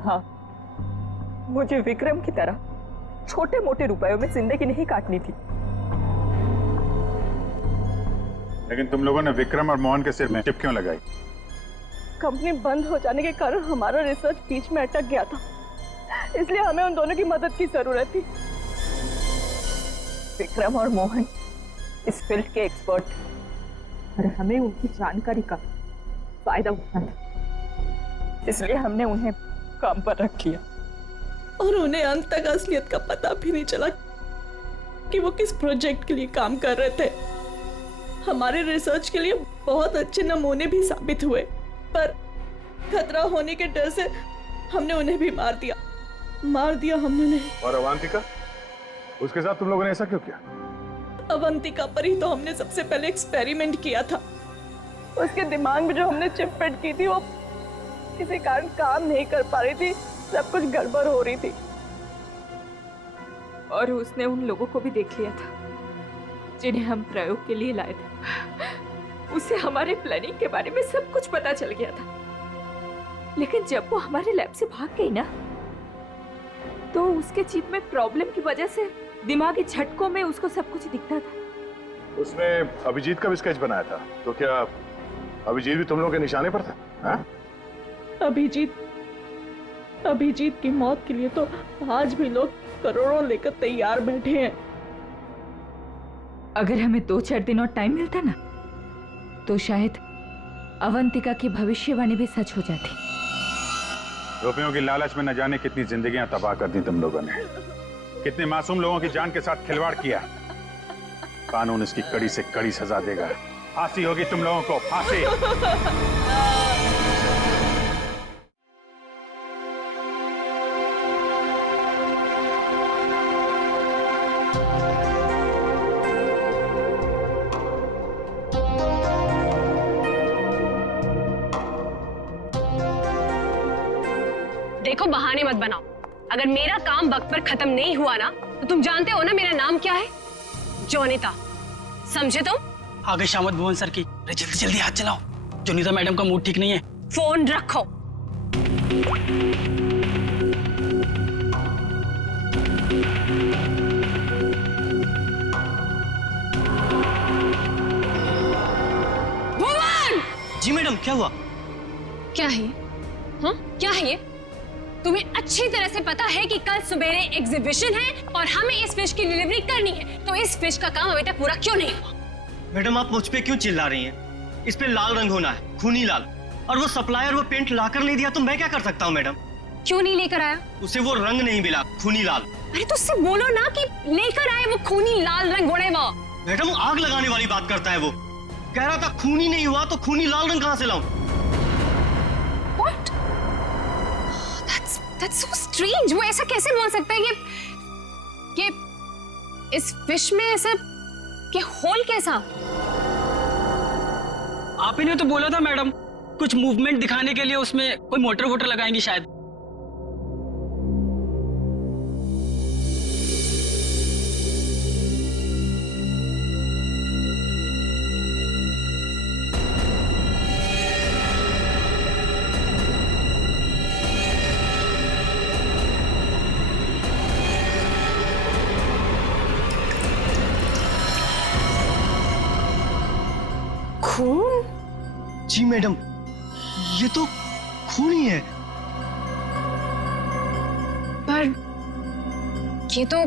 हाँ, मुझे विक्रम की तरह छोटे मोटे रुपयों में जिंदगी नहीं काटनी थी। लेकिन तुम लोगों ने विक्रम और मोहन के सिर में टिप क्यों लगाई? कंपनी बंद हो जाने के कारण हमारा रिसर्च बीच में अटक गया था, इसलिए हमें उन दोनों की मदद की जरूरत थी। विक्रम और मोहन इस फील्ड के एक्सपर्ट और हमें उनकी जानकारी का फायदा उठाना था। इसलिए हमने उन्हें काम पर रख लिया और उन्हें अंत तक असलियत का पता भी नहीं चला कि वो किस प्रोजेक्ट के लिए काम कर रहे थे। हमारे रिसर्च के लिए बहुत अच्छे नमूने भी साबित हुए, पर खतरा होने के डर से हमने उन्हें भी मार दिया हमने नहीं। और अवंतिका, उसके साथ तुम लोगों ने ऐसा क्यों किया? अवंतिका पर ही तो हमने सबसे पहले एक्सपेरिमेंट किया था। उसके दिमाग में जो हमने चिप फिट की थी वो किसी कारण काम नहीं कर पा रही थी, सब कुछ गड़बड़ हो रही थी। और उसने उन लोगों को भी देख लिया था जिन्हें हम प्रयोग के लिए लाए थे। उसे हमारे प्लानिंग के बारे में सब कुछ पता चल गया था, लेकिन जब वो हमारे लैब से भाग गई ना, तो उसके चिप में प्रॉब्लम की वजह से दिमागी झटकों में उसको सब कुछ दिखता था। उसने अभिजीत का भी स्केच बनाया था, तो क्या अभिजीत भी तुम लोगों के निशाने पर था? हाँ? अभिजीत की मौत के लिए तो आज भी लोग करोड़ों लेकर तैयार बैठे हैं। अगर हमें 2-4 दिन और टाइम मिलता ना, तो शायद अवंतिका की भविष्यवाणी भी सच हो जाती। रुपयों की लालच में न जाने कितनी जिंदगियां तबाह कर दी तुम लोगों ने, कितने मासूम लोगों की जान के साथ खिलवाड़ किया। कानून इसकी कड़ी से कड़ी सजा देगा। फांसी होगी तुम लोगों को, फांसी। देखो, बहाने मत बनाओ। अगर मेरा काम वक्त पर खत्म नहीं हुआ ना, तो तुम जानते हो ना मेरा नाम क्या है? जोनिता, समझे तुम? आ गई शामत भुवन सर की। अरे जल्दी जल्दी हाथ चलाओ, जोनिता मैडम का मूड ठीक नहीं है। फोन रखो। भुवन! जी मैडम, क्या हुआ? क्या है ये? हाँ, क्या है ये? तुम्हें अच्छी तरह से पता है कि कल सुबेरे एग्जीबिशन है और हमें इस फिश की डिलीवरी करनी है, तो इस फिश का काम अभी तक पूरा क्यों नहीं हुआ? मैडम, आप मुझ पे क्यों चिल्ला रही हैं? इस पे लाल रंग होना है, खूनी लाल। और वो सप्लायर वो पेंट लाकर नहीं दिया तो मैं क्या कर सकता हूँ मैडम? क्यों नहीं लेकर आया? उसे वो रंग नहीं मिला, खूनी लाल। अरे तो उससे बोलो ना कि लेकर आए वो खूनी लाल रंग। बोले वो मैडम, आग लगाने वाली बात करता है वो। कह रहा था खूनी नहीं हुआ तो खूनी लाल रंग कहाँ से लाऊं? What? That's so strange. वो ऐसा कैसे बोल सकता है कि इस फिश में ऐसा कि होल कैसा? आप ही ने तो बोला था मैडम, कुछ मूवमेंट दिखाने के लिए उसमें कोई मोटर वोटर लगाएंगी शायद। खून? जी मैडम, ये तो खून ही है। पर ये तो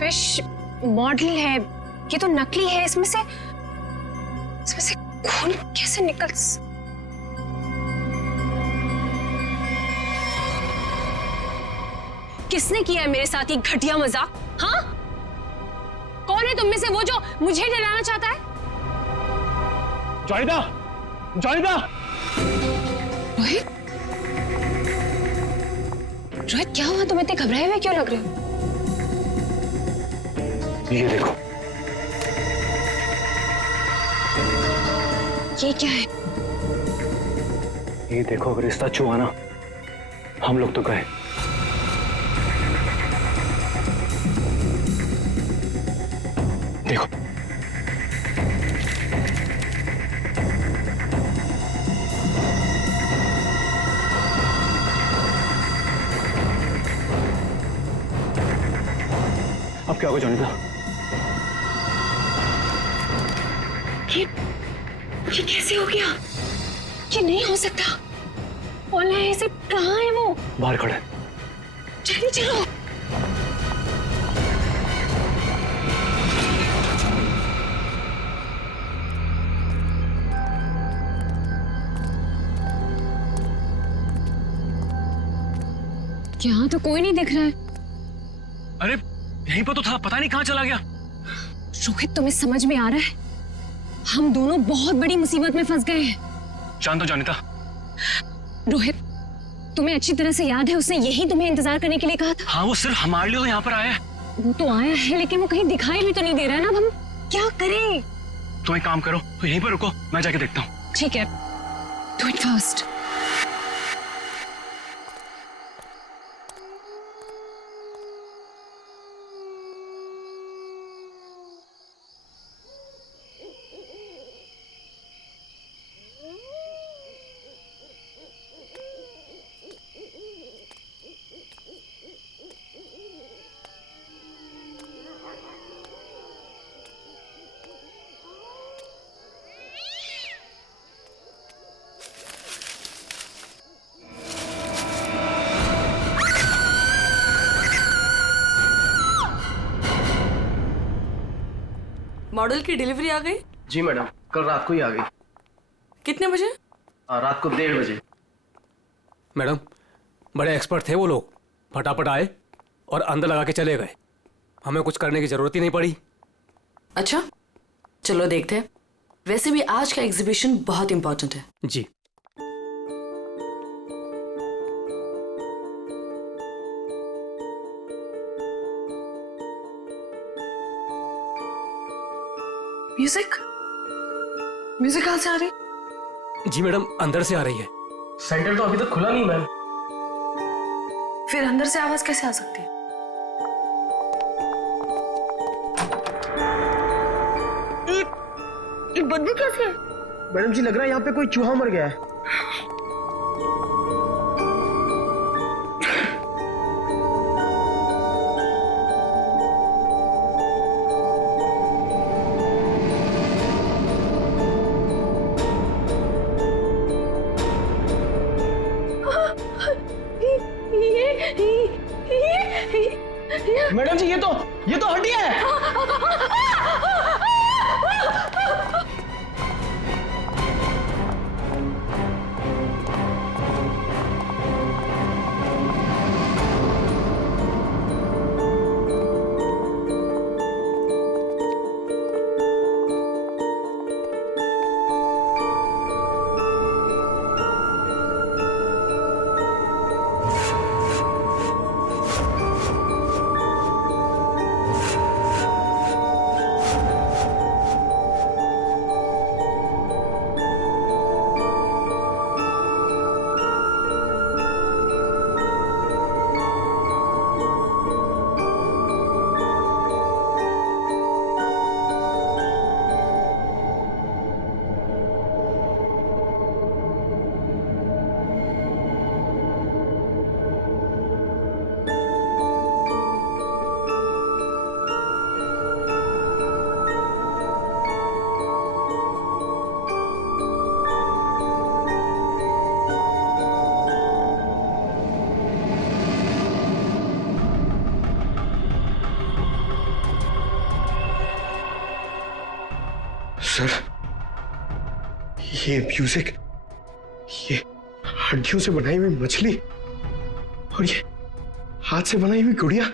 फिश मॉडल है, ये तो नकली है। इसमें से खून कैसे निकल? किसने किया है मेरे साथ ये घटिया मजाक? हाँ, कौन है तुम में से वो जो मुझे डराना चाहता है? जोनिता! जोनिता! रोहित, रोहित क्या हुआ? तुम इतने घबराए हुए क्यों लग रहे हो? ये देखो। ये क्या है? ये देखो, अगर रिश्ता छुआ ना, हम लोग तो गए। देखो, अब क्या होगा जोनिता? ये कैसे हो गया? ये नहीं हो सकता। ऑनलाइन से कहाँ है वो? बाहर खड़ा है। जल्दी चलो। यहाँ तो कोई नहीं दिख रहा है। अरे यहीं पर तो था, पता नहीं कहाँ चला गया। रोहित, तुम्हें समझ में आ रहा है? हम दोनों बहुत बड़ी मुसीबत में फंस गए हैं। शांत हो जानिता। रोहित, तुम्हें अच्छी तरह से याद है उसने यही तुम्हें इंतजार करने के लिए कहा था? हाँ, वो सिर्फ हमारे लिए तो यहाँ पर आया है। वो तो आया है, लेकिन वो कहीं दिखाई भी तो नहीं दे रहा है ना। अब हम क्या करें? तुम एक काम करो, तो यहीं पर रुको, मैं जाके देखता हूँ। ठीक है, डू इट फर्स्ट। मॉडल की डिलीवरी आ गई? जी मैडम, कल रात को ही आ गई। कितने बजे? रात को 1:30 बजे। मैडम, बड़े एक्सपर्ट थे वो लोग, फटाफट आए और अंदर लगा के चले गए। हमें कुछ करने की जरूरत ही नहीं पड़ी। अच्छा, चलो देखते हैं। वैसे भी आज का एग्जीबिशन बहुत इंपॉर्टेंट है। जी। म्यूजिक कहाँ से आ रही? जी मैडम, अंदर से आ रही है। सेंटर तो अभी तक खुला नहीं मैम। फिर अंदर से आवाज कैसे आ सकती है? ये बदबू कैसे है? मैडम जी, लग रहा है यहाँ पे कोई चूहा मर गया है। मैडम जी, ये तो हड्डी है। सर, ये म्यूजिक, ये हड्डियों से बनाई हुई मछली और ये हाथ से बनाई हुई गुड़िया,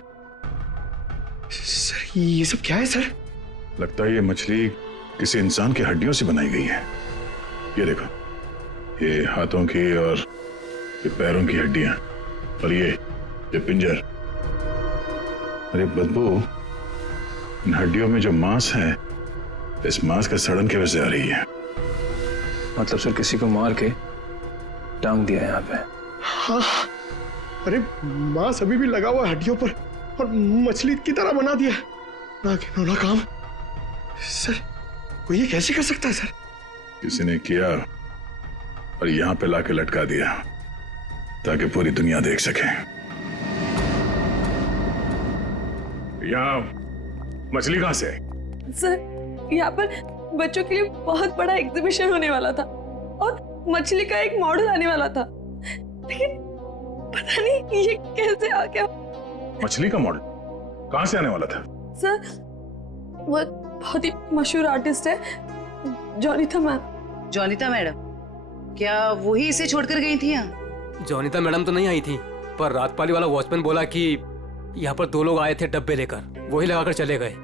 सर ये सब क्या है सर? लगता है ये मछली किसी इंसान की हड्डियों से बनाई गई है। ये देखो, ये हाथों की और ये पैरों की हड्डियां और ये पिंजर। अरे बदबू, इन हड्डियों में जो मांस है, इस मांस का सड़न की वजह से आ रही है। मतलब सर किसी को मार के टांग दिया यहाँ पे। हाँ, अरे मांस अभी भी लगा हुआ है हड्डियों पर और मछली की तरह बना दिया। ना घिनौना काम सर, कोई ये कैसे कर सकता है सर? किसी ने किया और यहाँ पे लाके लटका दिया ताकि पूरी दुनिया देख सके। यहाँ मछली कहाँ से आई? सर, यहाँ पर बच्चों के लिए बहुत बड़ा एग्जीबिशन होने वाला था और मछली का एक मॉडल आने वाला था, लेकिन पता नहीं ये कैसे आ गया। मछली का मॉडल कहाँ से आने वाला था? सर, वो बहुत ही मशहूर आर्टिस्ट है, जोनिता मैम। जोनिता मैडम, क्या वही इसे छोड़कर गई थी यहाँ? जोनिता मैडम तो नहीं आई थी, पर रातपाली वाला वॉचमैन बोला कि यहाँ पर 2 लोग आए थे डब्बे लेकर, वही लगाकर चले गए।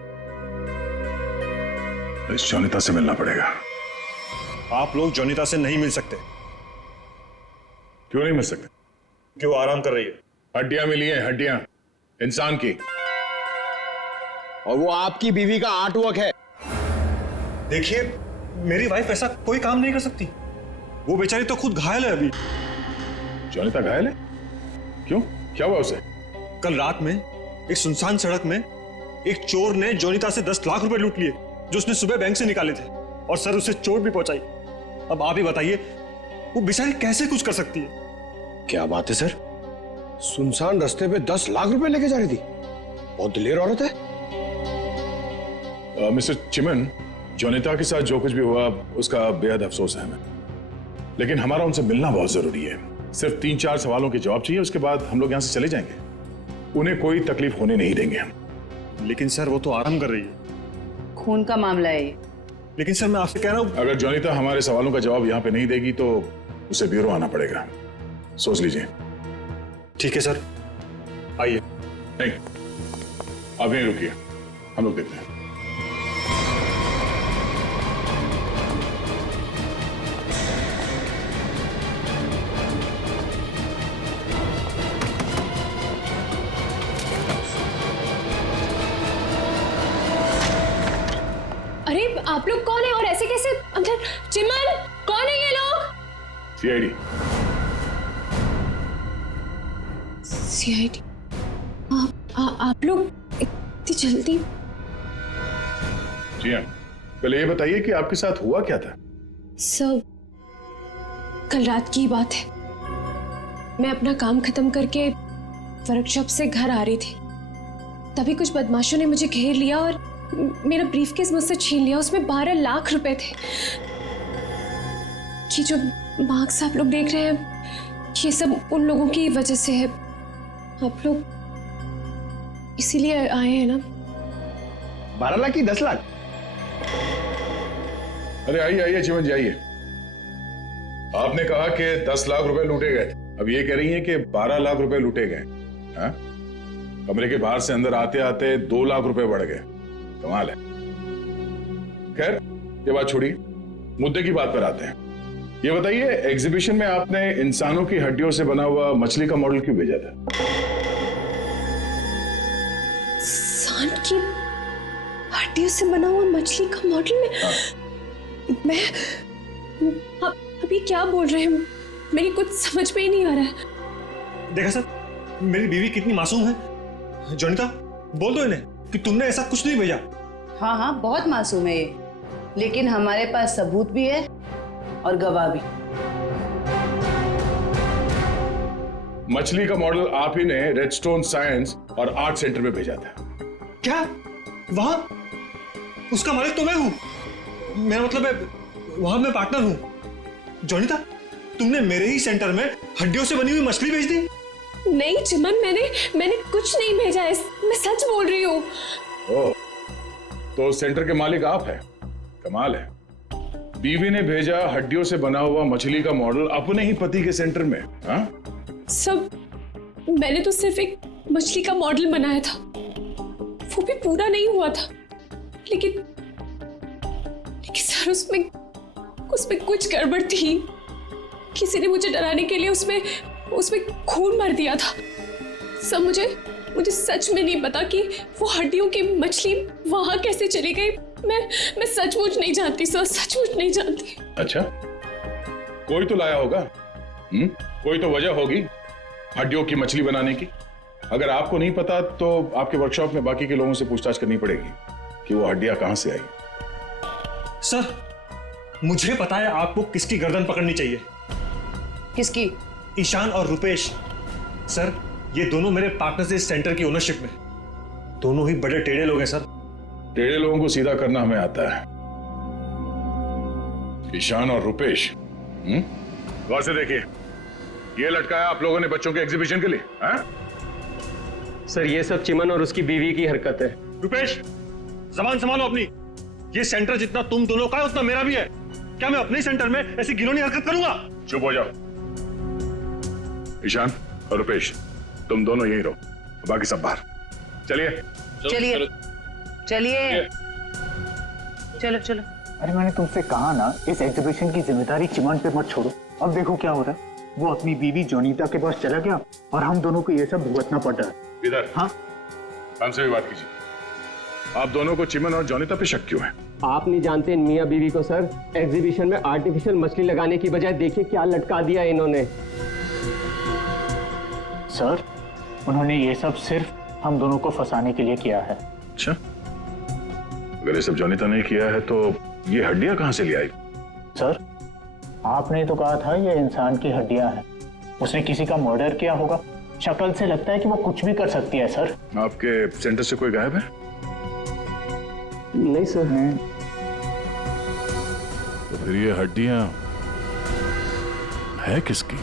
इस जोनिता से मिलना पड़ेगा। आप लोग जोनिता से नहीं मिल सकते। क्यों नहीं मिल सकते? क्यों? आराम कर रही है। हड्डियां मिली हैं, हड्डियां इंसान की। और वो आपकी बीवी का आर्टवर्क है। देखिए, मेरी वाइफ ऐसा कोई काम नहीं कर सकती। वो बेचारी तो खुद घायल है अभी। जोनिता घायल है? क्यों? क्या हुआ उसे? कल रात में एक सुनसान सड़क में एक चोर ने जोनिता से 10 लाख रुपए लूट लिए, जो उसने सुबह बैंक से निकाले थे, और सर उसे चोट भी पहुंचाई। अब आप ही बताइए, वो बेचारी कैसे कुछ कर सकती है? क्या बात है सर, सुनसान रास्ते पे 10 लाख रुपए लेके जा रही थी। बहुत दिलेर औरत है। मिस्टर चिमन, जोनिता के साथ जो कुछ भी हुआ उसका बेहद अफसोस है हमें, लेकिन हमारा उनसे मिलना बहुत जरूरी है। सिर्फ 3-4 सवालों के जवाब चाहिए, उसके बाद हम लोग यहाँ से चले जाएंगे। उन्हें कोई तकलीफ होने नहीं देंगे हम। लेकिन सर, वो तो आराम कर रही है। खून का मामला है। लेकिन सर, मैं आपसे कह रहा हूँ, अगर जोनिता हमारे सवालों का जवाब यहाँ पे नहीं देगी तो उसे ब्यूरो आना पड़ेगा। सोच लीजिए। ठीक है सर, आइए। नहीं, आप यहीं रुकिए, हम लोग देखते हैं। अरे आप लोग कौन है और ऐसे कैसे अंदर? चिमन, कौन है ये लोग? सीआईडी। सीआईडी? आप लोग इतनी जल्दी? जी हाँ, पहले ये बताइए कि आपके साथ हुआ क्या था? सब कल रात की बात है। मैं अपना काम खत्म करके वर्कशॉप से घर आ रही थी, तभी कुछ बदमाशों ने मुझे घेर लिया और मेरा ब्रीफकेस मुझसे छीन लिया। उसमें 12 लाख रुपए थे। ये जो मार्क्स आप लोग देख रहे हैं, ये सब उन लोगों की वजह से है। आप लोग इसीलिए आए हैं ना? 12 लाख की 10 लाख? अरे आइए आइए चिमन जी, आइए। आपने कहा कि 10 लाख रुपए लूटे गए, अब ये कह रही हैं कि 12 लाख रुपए लूटे गए। हाँ? कमरे के बाहर से अंदर आते आते 2 लाख रुपए बढ़ गए। कमाल है। खैर, ये बात छोड़िए, मुद्दे की बात पर आते हैं। ये बताइए, एग्जीबिशन में आपने इंसानों की हड्डियों से बना हुआ मछली का मॉडल क्यों भेजा था? इंसान की हड्डियों से बना हुआ मछली का मॉडल में? मैं आप अभी क्या बोल रहे हैं? मेरी कुछ समझ में ही नहीं आ रहा है। देखा सर, मेरी बीवी कितनी मासूम है। जोनिता, बोल दो इन्हें कि तुमने ऐसा कुछ नहीं भेजा। हाँ हाँ, बहुत मासूम है ये, लेकिन हमारे पास सबूत भी है और गवाह भी। मछली का मॉडल आप ही ने रेडस्टोन साइंस और आर्ट सेंटर में भेजा था। क्या? वहां उसका मालिक तो मैं हूं। मेरा मतलब है, वहां मैं पार्टनर हूं। जोनिता, तुमने मेरे ही सेंटर में हड्डियों से बनी हुई मछली भेज दी? नहीं चिमन, मैंने कुछ नहीं भेजा है, मैं सच बोल रही हूँ। ओह, तो सेंटर के मालिक आप हैं। कमाल है। बीवी ने भेजा हड्डियों से बना हुआ मछली का मॉडल अपने ही पति के सेंटर में। हाँ? सब मैंने तो सिर्फ एक मछली का मॉडल बनाया था, वो भी पूरा नहीं हुआ था। लेकिन सर, उसमें कुछ गड़बड़ थी। किसी ने मुझे डराने के लिए उसमें खून भर दिया था। सब मुझे सच में नहीं पता कि वो हड्डियों की मछली वहां कैसे चली गई। मैं सचमुच नहीं जानती सर, सचमुच नहीं जानती। अच्छा, कोई तो लाया होगा। कोई तो वजह होगी हड्डियों की मछली बनाने की। अगर आपको नहीं पता तो आपके वर्कशॉप में बाकी के लोगों से पूछताछ करनी पड़ेगी कि वो हड्डियां कहां से आई। सर, मुझे पता है आपको किसकी गर्दन पकड़नी चाहिए। किसकी? ईशान और रुपेश। सर, ये दोनों मेरे पार्टनर्स इस सेंटर की ओनरशिप में। दोनों ही बड़े टेढ़े लोग हैं सर। टेढ़े लोगों को सीधा करना हमें आता है। ईशान और रुपेश। गौर से देखिए, ये लटकाया आप लोगों ने बच्चों के एग्जीबिशन के लिए। सर, ये सब चिमन और उसकी बीवी की हरकत है। रुपेश, जबान संभालो अपनी। ये सेंटर जितना तुम दोनों का है उतना मेरा भी है। क्या मैं अपने सेंटर में ऐसी घिनौनी हरकत करूंगा? चुप हो जाओ। ईशान और रुपेश, तुम दोनों यहीं रहो, बाकी सब बाहर। चलिए चलिए चलिए चलो चलो। अरे मैंने तुमसे कहा ना, इस एग्जीबिशन की जिम्मेदारी चिमन पे मत छोड़ो। अब देखो क्या हो रहा है, वो अपनी बीवी जोनीता के पास चला गया और हम दोनों को ये सब भुगतना पड़ रहा है। इधर। हाँ, हमसे भी बात कीजिए। आप दोनों को चिमन और जोनीता पे शक क्यों है? आप नहीं जानते मियाँ बीवी को सर। एग्जीबिशन में आर्टिफिशियल मछली लगाने की बजाय देखिए क्या लटका दिया इन्होंने। सर उन्होंने ये सब सिर्फ हम दोनों को फंसाने के लिए किया है। अच्छा, अगर ये सब जोनीता ने किया है तो ये हड्डियां कहां से ले आई? सर आपने तो कहा था ये इंसान की हड्डियां हैं। उसने किसी का मर्डर किया होगा। शक्ल से लगता है कि वो कुछ भी कर सकती है। सर आपके सेंटर से कोई गायब है? नहीं सर। तो फिर ये हड्डियां है किसकी?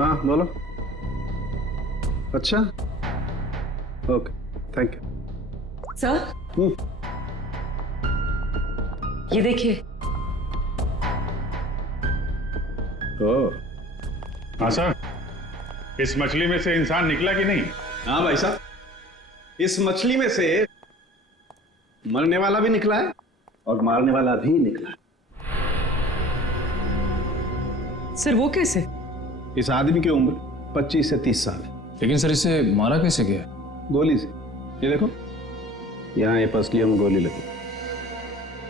हाँ बोलो। अच्छा, ओके, थैंक यू। सर ये देखिए। हाँ सर, इस मछली में से इंसान निकला कि नहीं? हाँ भाई साहब, इस मछली में से मरने वाला भी निकला है और मारने वाला भी निकला है। सर वो कैसे? इस आदमी की उम्र 25 से 30 साल है। लेकिन सर इसे मारा कैसे गया? गोली से। ये देखो, यहाँ ये पसलियों में गोली लगी।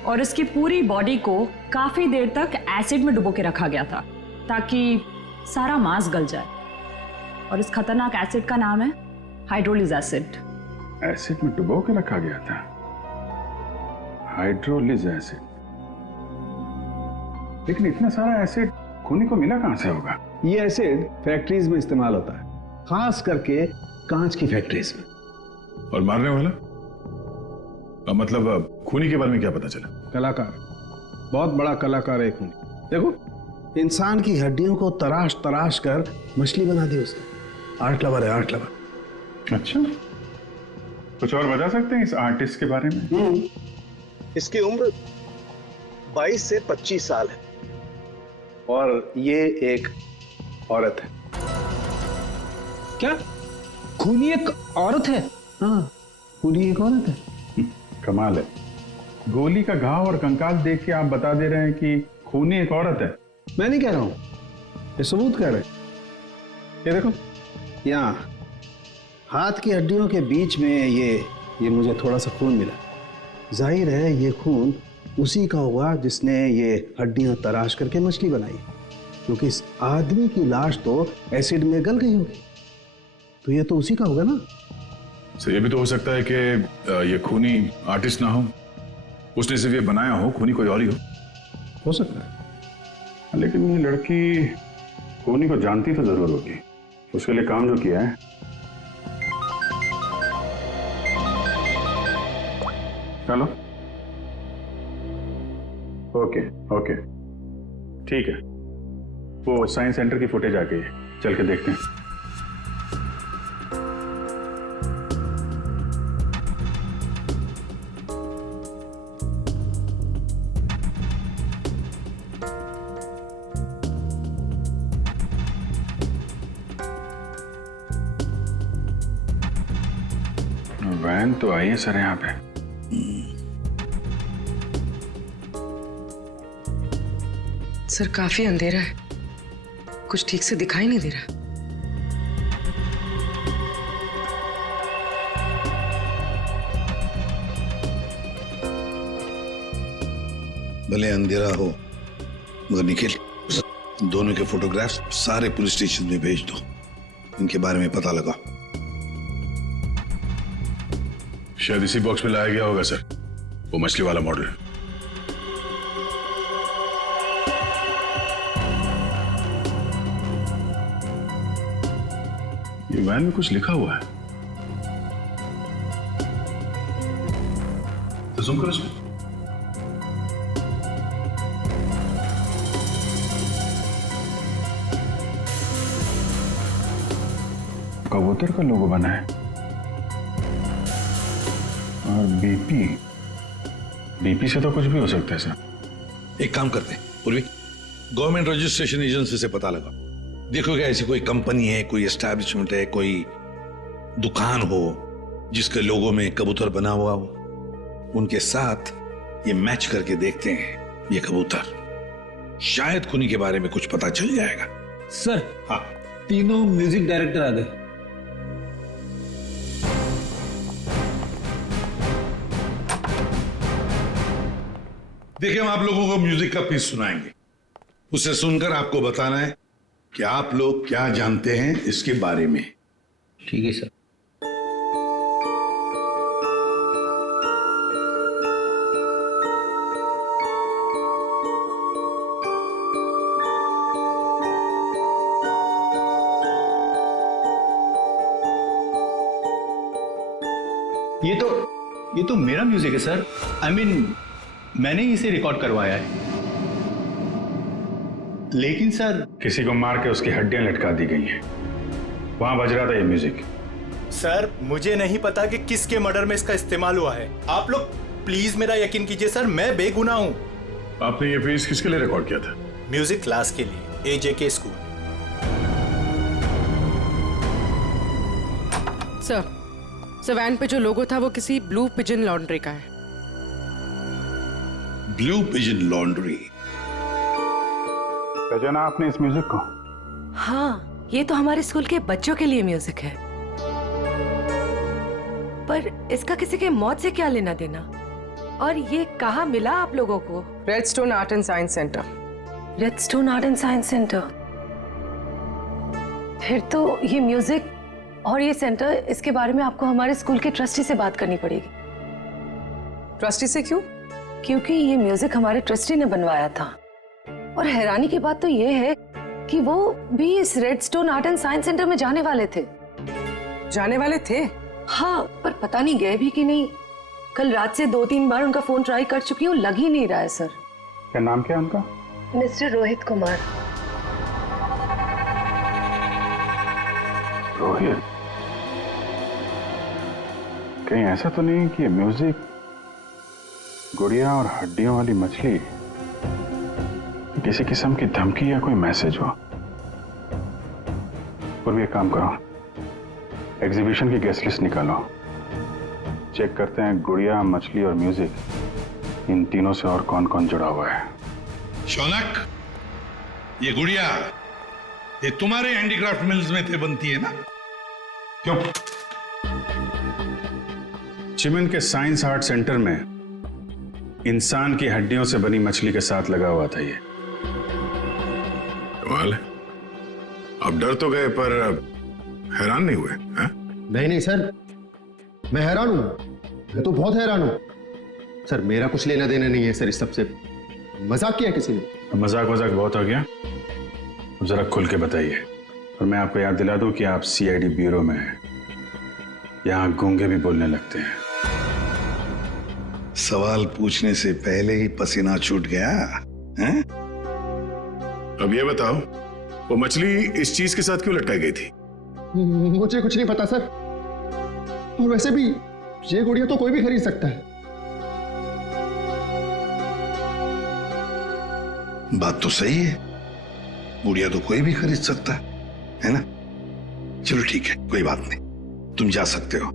और इसकी पूरी बॉडी को काफी देर तक एसिड में डुबो के रखा गया था ताकि सारा मांस गल जाए। और इस खतरनाक एसिड का नाम है हाइड्रोलिज एसिड। एसिड में डुबो के रखा गया था? हाइड्रोलिज एसिड? लेकिन इतना सारा एसिड खूनी को मिला कहां से होगा? ये एसिड फैक्ट्रीज में इस्तेमाल होता है, खास करके कांच की फैक्ट्रीज में। और मारने वाला? मतलब खूनी के बारे में क्या पता चला? कलाकार, बहुत बड़ा कलाकार है खूनी। देखो, इंसान की हड्डियों को तराश तराश कर मछली बना दी उसने। आर्ट लवर है, आर्ट लवर। अच्छा, कुछ और बता सकते हैं इस आर्टिस्ट के बारे में? इसकी उम्र 22 से 25 साल है और ये एक औरत है। क्या खूनी एक औरत है? हाँ, खूनी एक औरत है। कमाल है, गोली का घाव और कंकाल देख के आप बता दे रहे हैं कि खूनी एक औरत है। मैं नहीं कह रहा हूं, ये सबूत कह रहे हैं। ये देखो, यहाँ हाथ की हड्डियों के बीच में ये मुझे थोड़ा सा खून मिला। जाहिर है ये खून उसी का होगा जिसने ये हड्डियां तराश करके मछली बनाई, क्योंकि इस आदमी की लाश तो एसिड में गल गई होगी, तो ये तो उसी का होगा ना। सर ये भी तो हो सकता है कि ये खूनी आर्टिस्ट ना हो, उसने सिर्फ ये बनाया हो, खूनी कोई और ही हो सकता है। लेकिन ये लड़की खूनी को जानती तो जरूर होगी, उसके लिए काम जो किया है। चलो, ओके ओके, ठीक है। वो साइंस सेंटर की फुटेज आ गई है, चल के देखते हैं। वैन तो आई है सर यहाँ पे। सर काफी अंधेरा है, कुछ ठीक से दिखाई नहीं दे रहा। भले अंधेरा हो मगर निखिल, दोनों के फोटोग्राफ्स सारे पुलिस स्टेशन में भेज दो। इनके बारे में पता लगा। शायद इसी बॉक्स में लाया गया होगा सर, वो मछली वाला मॉडल। ये वैन में कुछ लिखा हुआ है, तो जूम करो इसमें। कबूतर का लोगो बना है और बीपी से तो कुछ भी हो सकता है सर। एक काम करते हैं पूर्वी, गवर्नमेंट रजिस्ट्रेशन एजेंसी से पता लगा। देखो क्या ऐसी कोई कंपनी है, कोई एस्टैब्लिशमेंट है, कोई दुकान हो जिसके लोगो में कबूतर बना हुआ हो। उनके साथ ये मैच करके देखते हैं ये कबूतर। शायद खुनी के बारे में कुछ पता चल जाएगा। सर हाँ, तीनों म्यूजिक डायरेक्टर आ गए। देखिए, हम आप लोगों को म्यूजिक का पीस सुनाएंगे। उसे सुनकर आपको बताना है कि आप लोग क्या जानते हैं इसके बारे में। ठीक है सर। ये तो मेरा म्यूजिक है सर। आई मीन मैंने ही इसे रिकॉर्ड करवाया है। लेकिन सर किसी को मार के उसकी हड्डियां लटका दी गई हैं, वहां बज रहा था ये म्यूजिक। सर मुझे नहीं पता कि किसके मर्डर में इसका इस्तेमाल हुआ है। आप लोग प्लीज मेरा यकीन कीजिए सर, मैं बेगुनाह हूं। आपने ये पीस किसके लिए रिकॉर्ड किया था? म्यूजिक क्लास के लिए, AJK स्कूल। सर वैन पे जो लोगो था वो किसी ब्लू पिजन लॉन्ड्री का है। Blue pigeon laundry? पहचाना आपने इस म्यूजिक को? हाँ, ये तो हमारे स्कूल के बच्चों के लिए म्यूजिक है। पर इसका किसी के मौत से क्या लेना देना? और ये कहाँ मिला आप लोगों को? Redstone art and science centre. Redstone art and science centre. फिर तो ये म्यूजिक और ये सेंटर, इसके बारे में आपको हमारे स्कूल के ट्रस्टी से बात करनी पड़ेगी। ट्रस्टी से क्यों? क्योंकि ये म्यूजिक हमारे ट्रस्टी ने बनवाया था। और हैरानी की बात तो ये है कि वो भी इस redstone art and science centre में जाने वाले थे। जाने वाले थे? हाँ, पर पता नहीं गए भी कि नहीं। कल रात से 2-3 बार उनका फोन ट्राई कर चुकी हूँ, लग ही नहीं रहा है सर। क्या नाम क्या है उनका? मिस्टर रोहित कुमार। रोहित? कहीं ऐसा तो नहीं कि म्यूजिक गुड़िया और हड्डियों वाली मछली किसी किस्म की धमकी या कोई मैसेज हो? और भी एक काम करो, एग्जीबिशन की गेस्ट लिस्ट निकालो, चेक करते हैं गुड़िया, मछली और म्यूजिक, इन तीनों से और कौन कौन जुड़ा हुआ है। शौनक, ये गुड़िया ये तुम्हारे हैंडीक्राफ्ट मिल्स में थे बनती है ना? क्यों? चिमन के साइंस आर्ट सेंटर में इंसान की हड्डियों से बनी मछली के साथ लगा हुआ था ये। कमाल है, आप डर तो गए पर हैरान नहीं हुए? नहीं सर, मैं हैरान हूं। मैं तो बहुत हैरान हूं सर। मेरा कुछ लेना देना नहीं है सर इस सबसे। मजाक किया किसी ने। मजाक बहुत हो गया, अब जरा खुल के बताइए। और मैं आपको याद दिला दूं कि आप CID ब्यूरो में हैं। यहां गूंगे भी बोलने लगते हैं। सवाल पूछने से पहले ही पसीना छूट गया हैं? अब ये बताओ, वो मछली इस चीज के साथ क्यों लटकाई गई थी? मुझे कुछ नहीं पता सर। और वैसे भी ये गुड़िया तो कोई भी खरीद सकता है। बात तो सही है, गुड़िया तो कोई भी खरीद सकता है ना? चलो ठीक है, कोई बात नहीं, तुम जा सकते हो।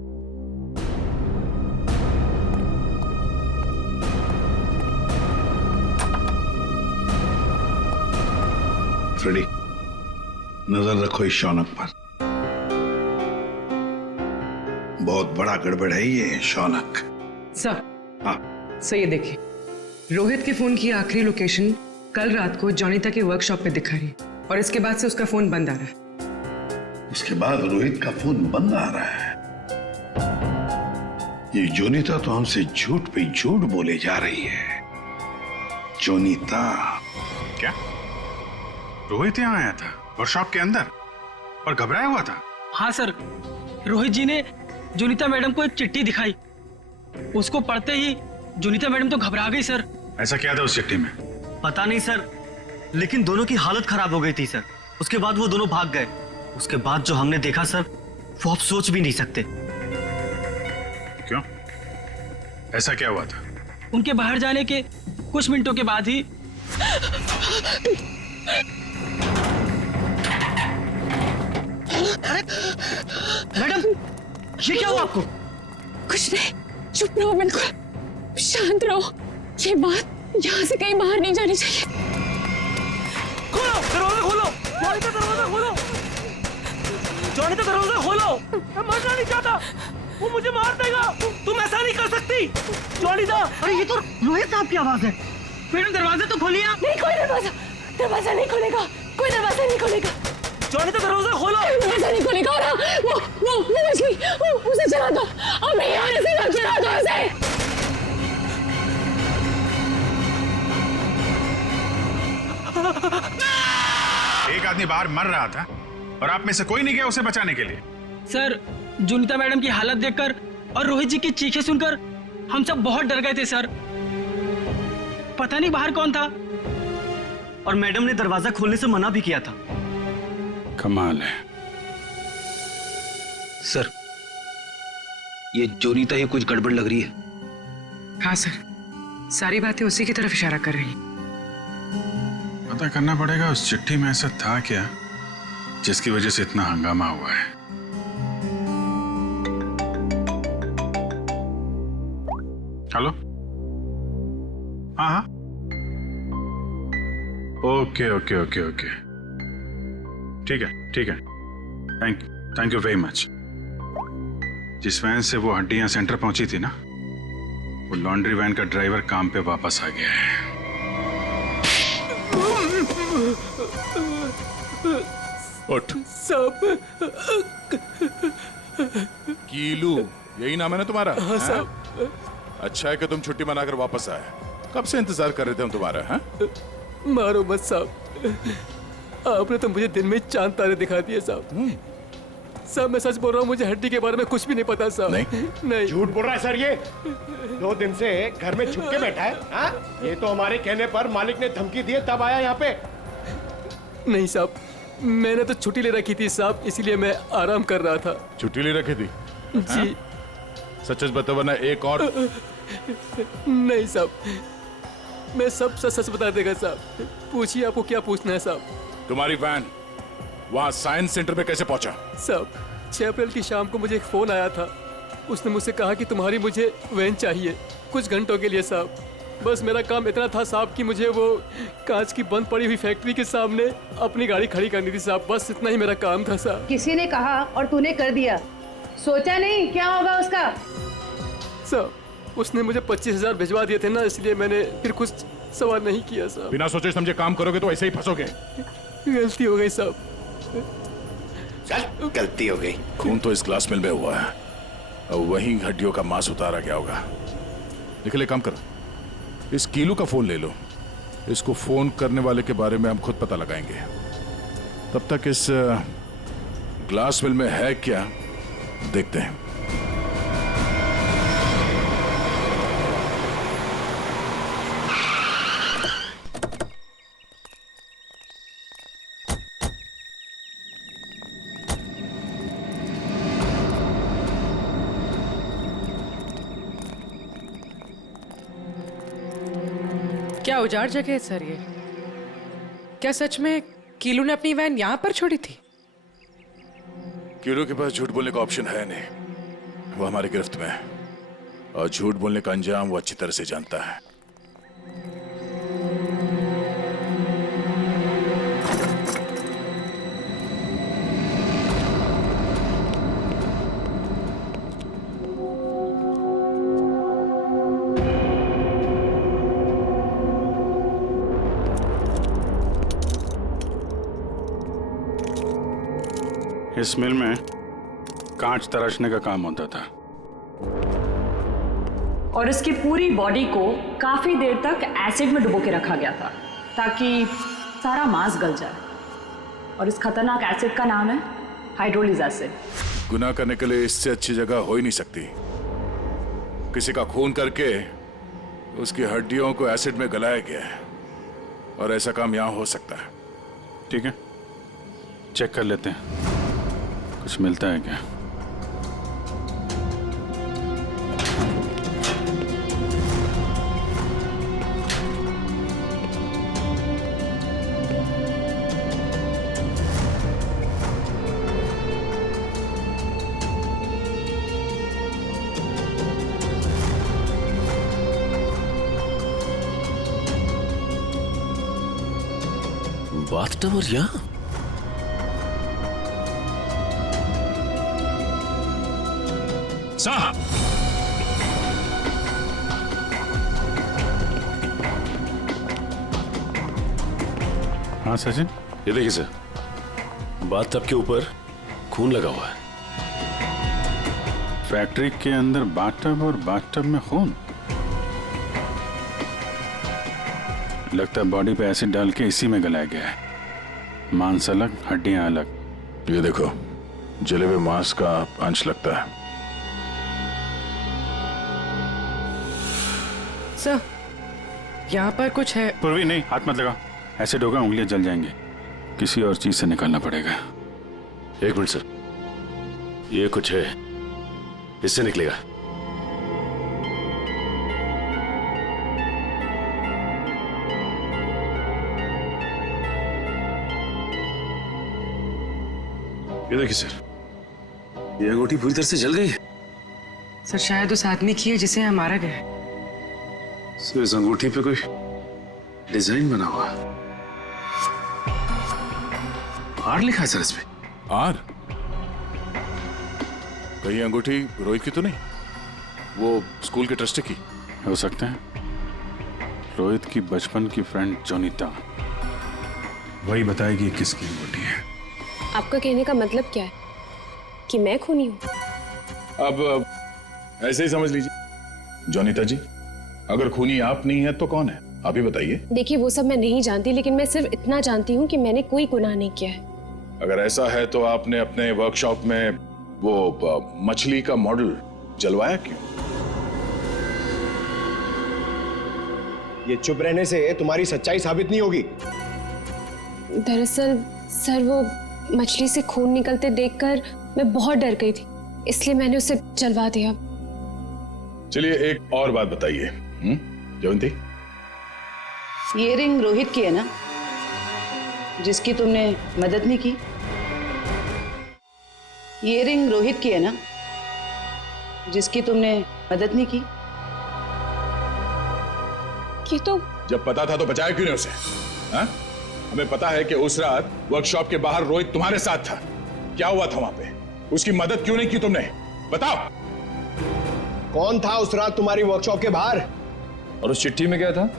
फ्रेडी, नजर रखो इस शौनक पर। बहुत बड़ा गड़बड़ है ये शौनक। सर, हाँ सर ये देखिए, रोहित के फोन की आखिरी लोकेशन कल रात को जोनीता के वर्कशॉप पे दिखा रही और इसके बाद से उसका फोन बंद आ रहा है। उसके बाद रोहित का फोन बंद आ रहा है। ये जोनीता तो हमसे झूठ पे झूठ बोले जा रही है। जोनीता क्या रोहित यहाँ आया था वर्कशॉप के अंदर और घबराया हुआ था? हाँ सर, रोहित जी ने जोनीता मैडम को एक चिट्ठी दिखाई। उसको पढ़ते ही जोनीता मैडम तो घबरा गई सर। ऐसा क्या था उस चिट्ठी में? पता नहीं सर, लेकिन दोनों की हालत खराब हो गई थी सर। उसके बाद वो दोनों भाग गए। उसके बाद जो हमने देखा सर, वो आप सोच भी नहीं सकते। क्यों? ऐसा क्या हुआ था? उनके बाहर जाने के कुछ मिनटों के बाद ही मैडम, ये क्या हुआ आपको? कुछ नहीं, चुप रहो, बिल्कुल शांत रहो। ये बात यहाँ से कहीं बाहर नहीं जानी चाहिए। खोलो दरवाजा, खोलो जॉनी का दरवाजा खोलो। जॉनी का दरवाजा खोलो। मैं मरना नहीं चाहता, वो मुझे मार देगा। तुम ऐसा नहीं कर सकती जॉनी दा। अरे ये तो रोहित साहब की आवाज है। मैडम दरवाजा तो खोलिए आप। नहीं, कोई दरवाजा नहीं खुलेगा, कोई दरवाजा नहीं खुलेगा। जॉनी का दरवाजा खोलो। दरवाजा नहीं खुलेगा। और वो मछली, उसे चला दो। और मैं यहाँ से मत चला दो उसे। एक आदमी बाहर मर रहा था और आप में से कोई नहीं गया उसे बचाने के लिए? सर, जोनीता मैडम की हालत देखकर और रोहित जी की चीखें सुनकर हम सब बहुत डर गए थे सर। पता नहीं बाहर कौन था, और मैडम ने दरवाजा खोलने से मना भी किया था। कमाल है सर, ये जोनीता ही कुछ गड़बड़ लग रही है। हाँ सर, सारी बातें उसी की तरफ इशारा कर रही हैं। पता करना पड़ेगा उस चिट्ठी में ऐसा था क्या जिसकी वजह से इतना हंगामा हुआ है। हेलो, हाँ हाँ, ओके ओके ओके ओके, ठीक है, थैंक यू वेरी मच। जिस वैन से वो हड्डियां सेंटर पहुंची थी ना, वो लॉन्ड्री वैन का ड्राइवर काम पे वापस आ गया है। उठ। सब कीलू, यही नाम है ना तुम्हारा? हाँ साहब। अच्छा है कि तुम छुट्टी मनाकर वापस आए। कब से इंतजार कर रहे थे हम तुम्हारा? हाँ? मारो मत साहब, आपने तो मुझे दिन में चांद तारे दिखा दिए साहब। साहब मैं सच बोल रहा हूँ, मुझे हड्डी के बारे में कुछ भी नहीं पता साहब। नहीं झूठ बोल रहा है सर। ये 2 दिन से घर में छुप के बैठा है। हाँ? ये तो हमारे कहने पर मालिक ने धमकी दी तब आया यहाँ पे। नहीं साहब, मैंने तो छुट्टी ले रखी थी साहब, इसलिए मैं आराम कर रहा था। छुट्टी ले रखी थी? जी। सच बता, वरना एक और। नहीं साहब, मैं सब सच बता देगा साहब। पूछिए, आपको क्या पूछना है साहब? तुम्हारी वैन वहाँ साइंस सेंटर में कैसे पहुंचा? साहब 6 अप्रैल की शाम को मुझे एक फोन आया था। उसने मुझसे कहा कि तुम्हारी मुझे वैन चाहिए कुछ घंटों के लिए साहब। बस मेरा काम इतना था साहब कि मुझे वो कांच की बंद पड़ी हुई फैक्ट्री के सामने अपनी गाड़ी खड़ी करनी थी साहब। बस इतना ही मेरा काम था साहब। किसी ने कहा और तूने कर दिया, सोचा नहीं क्या होगा उसका? साहब उसने मुझे 25,000 भिजवा दिए थे ना, इसलिए मैंने फिर कुछ सवाल नहीं किया साहब। बिना सोचे समझे काम करोगे तो ऐसे ही फंसोगे। गलती हो गई साहब। चल, गलती हो गई। खून तो इस ग्लास मिल में हुआ है, और वहीं हड्डियों का मांस उतारा गया होगा। निकले, काम करो, इस कीलू का फोन ले लो। इसको फोन करने वाले के बारे में हम खुद पता लगाएंगे। तब तक इस ग्लास मिल में है क्या देखते हैं। क्या उजाड़ जगह है सर ये? क्या सच में कीलू ने अपनी वैन यहाँ पर छोड़ी थी? कीलू के पास झूठ बोलने का ऑप्शन है नहीं, वो हमारी गिरफ्त में है, और झूठ बोलने का अंजाम वो अच्छी तरह से जानता है। इस मिल में कांच तराशने का काम होता था और इसकी पूरी बॉडी को काफी देर तक एसिड में डुबो के रखा गया था ताकि सारा मांस गल जाए। और इस खतरनाक एसिड का नाम है हाइड्रोलिक एसिड। गुनाह करने के लिए इससे अच्छी जगह हो ही नहीं सकती। किसी का खून करके उसकी हड्डियों को एसिड में गलाया गया है और ऐसा काम यहां हो सकता है। ठीक है, चेक कर लेते हैं कुछ मिलता है क्या। बाथटब और यहाँ साहब, हाँ सचिन, ये देखिए सर, बाथटब के ऊपर खून लगा हुआ है। फैक्ट्री के अंदर बाथटब और बाथटब में खून। लगता है बॉडी पे एसिड डाल के इसी में गलाया गया है। मांस अलग, हड्डियां अलग। ये देखो, जले हुए मांस का अंश लगता है। सर, यहाँ पर कुछ है। पूर्वी नहीं, हाथ मत लगा। एसिड होगा, उंगलियां जल जाएंगी। किसी और चीज से निकालना पड़ेगा। एक मिनट सर, ये कुछ है, इससे निकलेगा। ये देखिए सर, ये अंगूठी पूरी तरह से जल गई है। सर शायद उस आदमी की है जिसे यहाँ मारा गया है। सर इस अंगूठी पे कोई डिजाइन बना हुआ है। आर लिखा है सर इस पे। आर? कहीं अंगूठी रोहित की तो नहीं? वो स्कूल के ट्रस्टी की हो सकता है। रोहित की बचपन की फ्रेंड जोनीता, वही बताएगी किसकी अंगूठी है। आपका कहने का मतलब क्या है कि मैं खूनी हूँ? अब ऐसे ही समझ लीजिए। जोनीता जी, अगर खूनी आप नहीं है तो कौन है, आप ही बताइए। देखिए वो सब मैं नहीं जानती, लेकिन मैं सिर्फ इतना जानती हूँ कि मैंने कोई गुनाह नहीं किया है। अगर ऐसा है तो आपने अपने वर्कशॉप में वो मछली का मॉडल जलवाया क्यों? ये चुप रहने से तुम्हारी सच्चाई साबित नहीं होगी। दरअसल सर, वो मछली से खून निकलते देखकर मैं बहुत डर गई थी, इसलिए मैंने उसे जलवा दिया। चलिए एक और बात बताइए जयंती। ये रिंग रोहित की है ना, जिसकी तुमने मदद नहीं की? ये रिंग रोहित की है ना, जिसकी तुमने मदद नहीं की? ये तो जब पता था तो बचाया क्यों नहीं उसे? हा? हमें पता है कि उस रात वर्कशॉप के बाहर रोहित तुम्हारे साथ था। क्या हुआ था वहां पे? उसकी मदद क्यों नहीं की तुमने? बताओ। कौन था उस रात तुम्हारी वर्कशॉप के बाहर? और उस चिट्ठी में क्या था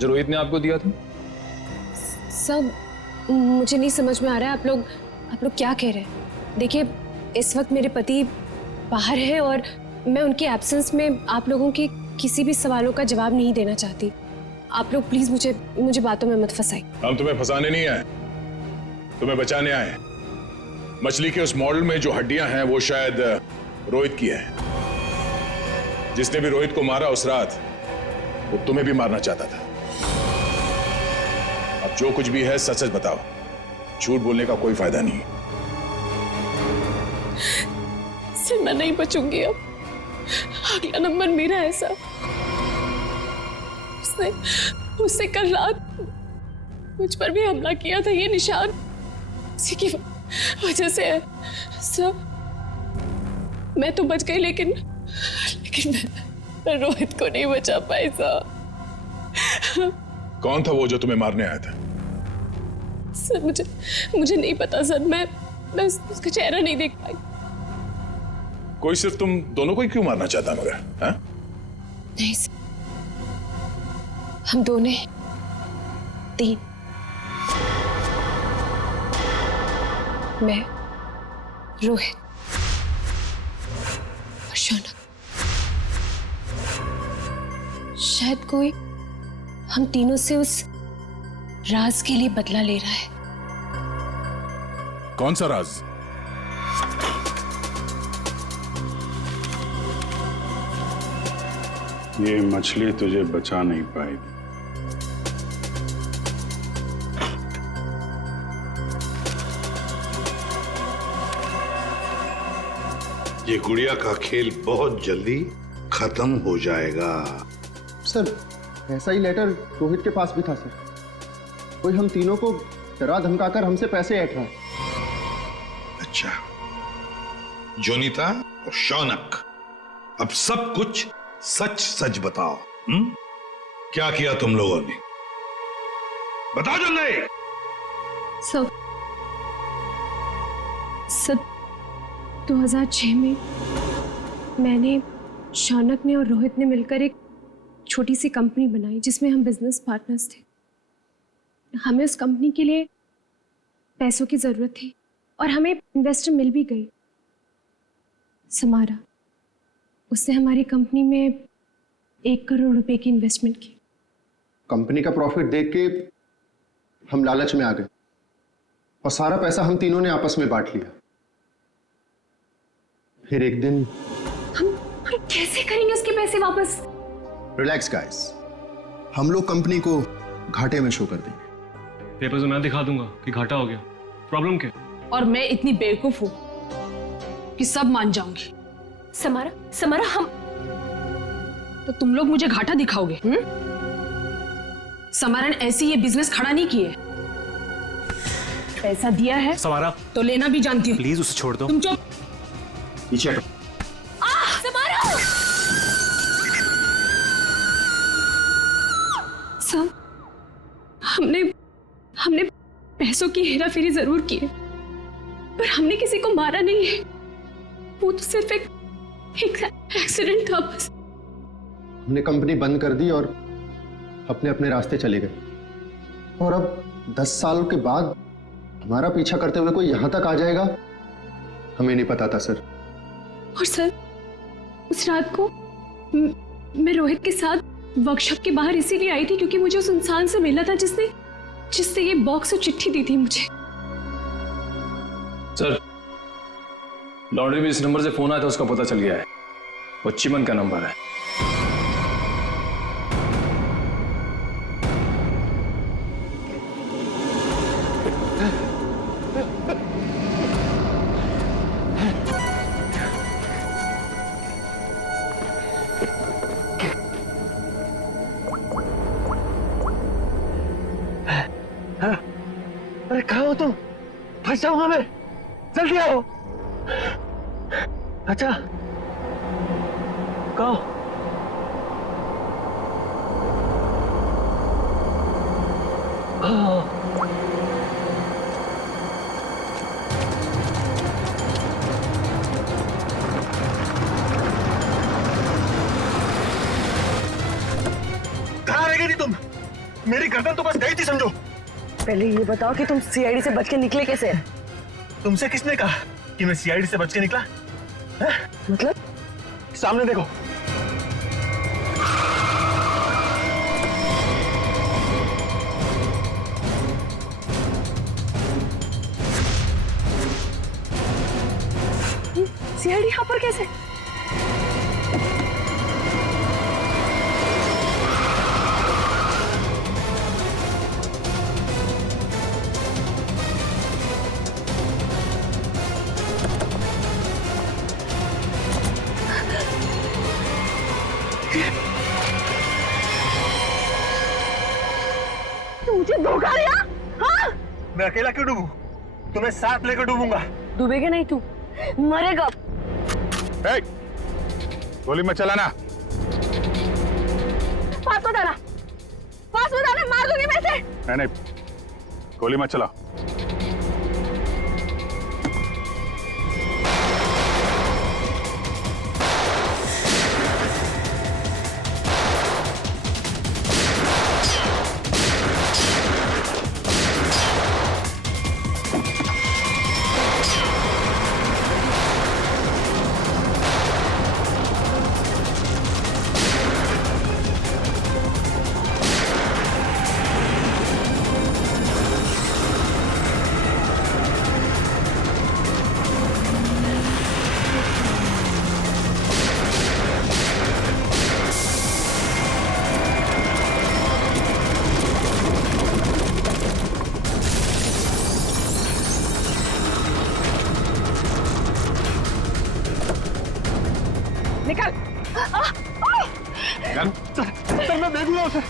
जो रोहित ने आपको दिया था? सब मुझे नहीं समझ में आ रहा है। आप लोग क्या कह रहे हैं? देखिए, इस वक्त मेरे पति बाहर है और मैं उनके एब्सेंस में आप लोगों के किसी भी सवालों का जवाब नहीं देना चाहती। आप लोग प्लीज मुझे बातों में मत फंसाइए। हम तुम्हें फंसाने नहीं आए, तुम्हें बचाने आए। मछली के उस मॉडल में जो हड्डियां हैं वो शायद रोहित की है। जिसने भी रोहित को मारा उस रात, वो तुम्हें भी मारना चाहता था। अब जो कुछ भी है सच सच बताओ, झूठ बोलने का कोई फायदा नहीं। सर मैं नहीं बचूंगी अब। अगला नंबर मेरा है सर। उसने कल रात मुझ पर भी हमला किया था। ये निशान उसी की वजह से है सर। मैं तो बच गई, लेकिन मैं रोहित को नहीं बचा पाई सर। कौन था वो जो तुम्हें मारने आया था? सर मुझे नहीं पता सर। मैं उसका चेहरा नहीं देख पाई। कोई सिर्फ तुम दोनों को ही क्यों मारना चाहता मगर? हाँ? नहीं सर, हम दोनों 3। मैं रोहित और शौनक, शायद कोई हम तीनों से उस राज के लिए बदला ले रहा है। कौन सा राज? ये मछली तुझे बचा नहीं पाएगी। ये गुड़िया का खेल बहुत जल्दी खत्म हो जाएगा। सर ऐसा ही लेटर रोहित के पास भी था सर। कोई हम तीनों को डरा धमकाकर हमसे पैसे ऐंठ रहा है। अच्छा, जोनीता और शौनक, अब सब कुछ सच सच बताओ। क्या किया तुम लोगों ने? बताओ जल्दी। सब 2006 में मैंने, शौनक ने और रोहित ने मिलकर एक छोटी सी कंपनी बनाई जिसमें हम बिजनेस पार्टनर्स थे। हमें उस कंपनी के लिए पैसों की जरूरत थी और हमें इन्वेस्टर मिल भी गई, समारा। उसने हमारी कंपनी में 1 करोड़ रुपए की इन्वेस्टमेंट की। कंपनी का प्रॉफिट देख के हम लालच में आ गए और सारा पैसा हम तीनों ने आपस में बांट लिया। फिर एक दिन हम कैसे करेंगे उसके पैसे वापस? रिलैक्स गाइस, हम लोग कंपनी को घाटे में शो कर देंगे। पेपर्स में मैं दिखा दूंगा कि घाटा हो गया। प्रॉब्लम क्या? और मैं इतनी बेवकूफ हूं कि सब मान जाऊंगी। समारा हम तो तुम लोग मुझे घाटा दिखाओगे? समारा ने ऐसे ये बिजनेस खड़ा नहीं किए। पैसा दिया है समारा तो लेना भी जानती हूँ। प्लीज उसे छोड़ दो। तुम चुप। पीछे हटो। सब हमने पैसों की हेराफेरी जरूर की है, पर हमने किसी को मारा नहीं है। वो तो सिर्फ एक एक्सीडेंट था बस। हमने कंपनी बंद कर दी और अपने अपने रास्ते चले गए। और अब 10 साल के बाद हमारा पीछा करते हुए कोई यहां तक आ जाएगा, हमें नहीं पता था सर। और सर, उस रात को मैं रोहित के साथ वर्कशॉप के बाहर इसीलिए आई थी क्योंकि मुझे उस इंसान से मिला था जिससे ये बॉक्स और चिट्ठी दी थी मुझे। सर, लॉन्ड्री में इस नंबर से फोन आया था, उसका पता चल गया है। वो चिमन का नंबर है। अरे कहाँ हो तुम? फंस जाऊंगा मैं, जल्दी आओ। अच्छा कहो। कहाँ रह गई थी तुम? मेरी गर्दन तो बस गई थी समझो। पहले ये बताओ कि तुम सीआईडी से बच के निकले कैसे? तुमसे किसने कहा कि मैं सीआईडी से बच के निकला? मतलब? सामने देखो। सीआईडी यहाँ पर कैसे? मुझे धोखा दिया? हाँ? मैं अकेला क्यों डूबूं? तुम्हें साथ लेकर डूबूंगा। डूबेगा नहीं तू, मरेगा। गोली मत चलाना। पास मत आना, मार दूंगी मैं इसे। नहीं, गोली मत चला। सर मैं बेगुनाह हूं सर,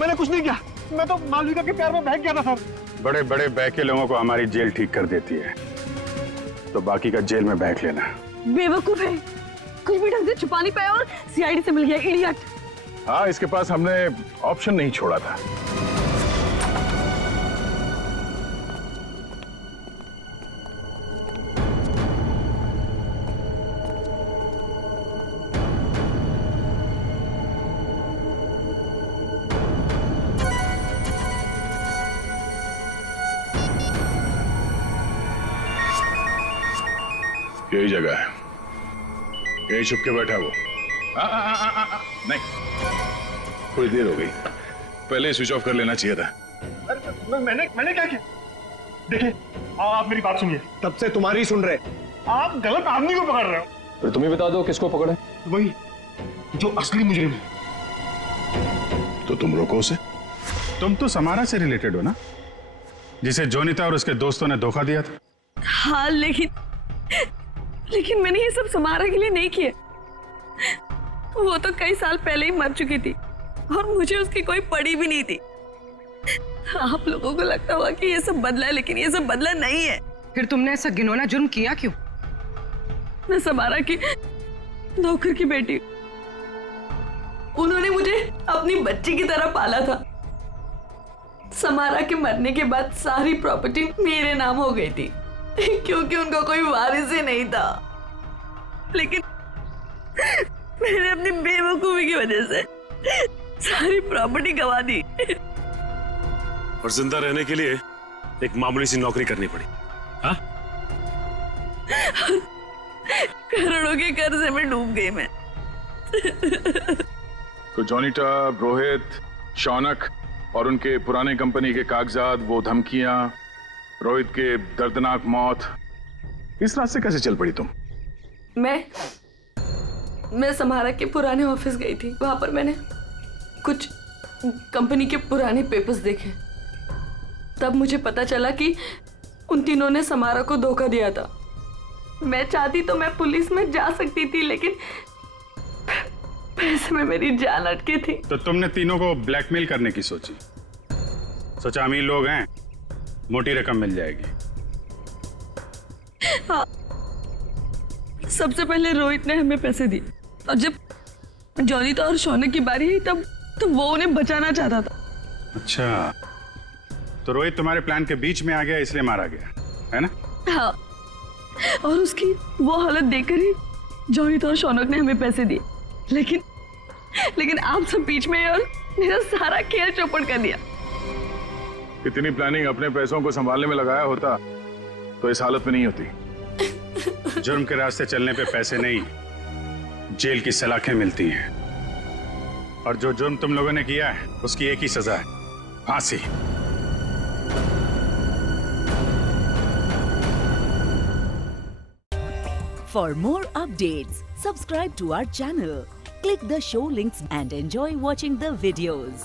मैंने कुछ नहीं किया, मैं तो मालविका के प्यार में बहक गया था सर। बड़े बड़े बहके लोगों को हमारी जेल ठीक कर देती है, तो बाकी का जेल में बहक लेना। बेवकूफ है, कुछ भी ढंग से छुपा नहीं पाया और सीआईडी से मिल गया, इडियट। हाँ, इसके पास हमने ऑप्शन नहीं छोड़ा था। यही जगह है, यही छुप के बैठा वो। नहीं, थोड़ी देर हो गई, पहले ही स्विच ऑफ कर लेना चाहिए था। मैंने क्या किया? देखिए आप मेरी बात सुनिए, तब से तुम्हारी सुन रहे, आप गलत आदमी को पकड़ रहे हो। फिर तुम ही बता दो किसको पकड़े? वही जो असली मुजरिम है। तो तुम रोको उसे। तुम तो समारा से रिलेटेड हो ना, जिसे जोनिता और उसके दोस्तों ने धोखा दिया था। हाँ, लेकिन मैंने ये सब समारा के लिए नहीं किया। वो तो कई साल पहले ही मर चुकी थी और मुझे उसकी कोई पड़ी भी नहीं थी। आप लोगों को लगता होगा कि ये सब बदला है, लेकिन ये सब बदला नहीं है। फिर तुमने ऐसा घिनौना जुर्म किया क्यों? मैं समारा की नौकर की बेटी, उन्होंने मुझे अपनी बच्ची की तरह पाला था। समारा के मरने के बाद सारी प्रॉपर्टी मेरे नाम हो गई थी क्योंकि उनका कोई वारिस ही नहीं था। लेकिन मैंने अपनी बेवकूफी की वजह से सारी प्रॉपर्टी गंवा दी और जिंदा रहने के लिए एक मामूली सी नौकरी करनी पड़ी। हाँ? करोड़ों के कर्जे में डूब गई मैं। तो जोनिता, रोहित, शौनक और उनके पुराने कंपनी के कागजात, वो धमकियां, रोहित के दर्दनाक मौत, इस रास्ते कैसे चल पड़ी तुम? मैं समारा के पुराने ऑफिस गई थी। वहां पर मैंने कुछ कंपनी के पुराने पेपर्स देखे। तब मुझे पता चला कि उन तीनों ने समारा को धोखा दिया था। मैं चाहती तो मैं पुलिस में जा सकती थी, लेकिन पैसे में मेरी जान अटकी थी। तो तुमने तीनों को ब्लैकमेल करने की सोची? सोचा अमीर लोग हैं, मोटी रकम मिल जाएगी। हाँ, सबसे पहले रोहित ने हमें पैसे दिए और जब जोनिता और शौनक की बारी आई तब वो उन्हें बचाना चाहता था। अच्छा, तो रोहित तुम्हारे प्लान के बीच में आ गया, इसलिए मारा गया, है ना? हाँ, और उसकी वो हालत देखकर ही जोनिता और शौनक ने हमें पैसे दिए। लेकिन आप सब बीच में और मेरा सारा खेल चौपट कर दिया। इतनी प्लानिंग अपने पैसों को संभालने में लगाया होता तो इस हालत में नहीं होती। जुर्म के रास्ते चलने पे पैसे नहीं, जेल की सलाखें मिलती हैं। और जो जुर्म तुम लोगों ने किया है उसकी एक ही सजा है, फांसी। For more updates, subscribe to our channel, click the show links and enjoy watching the videos.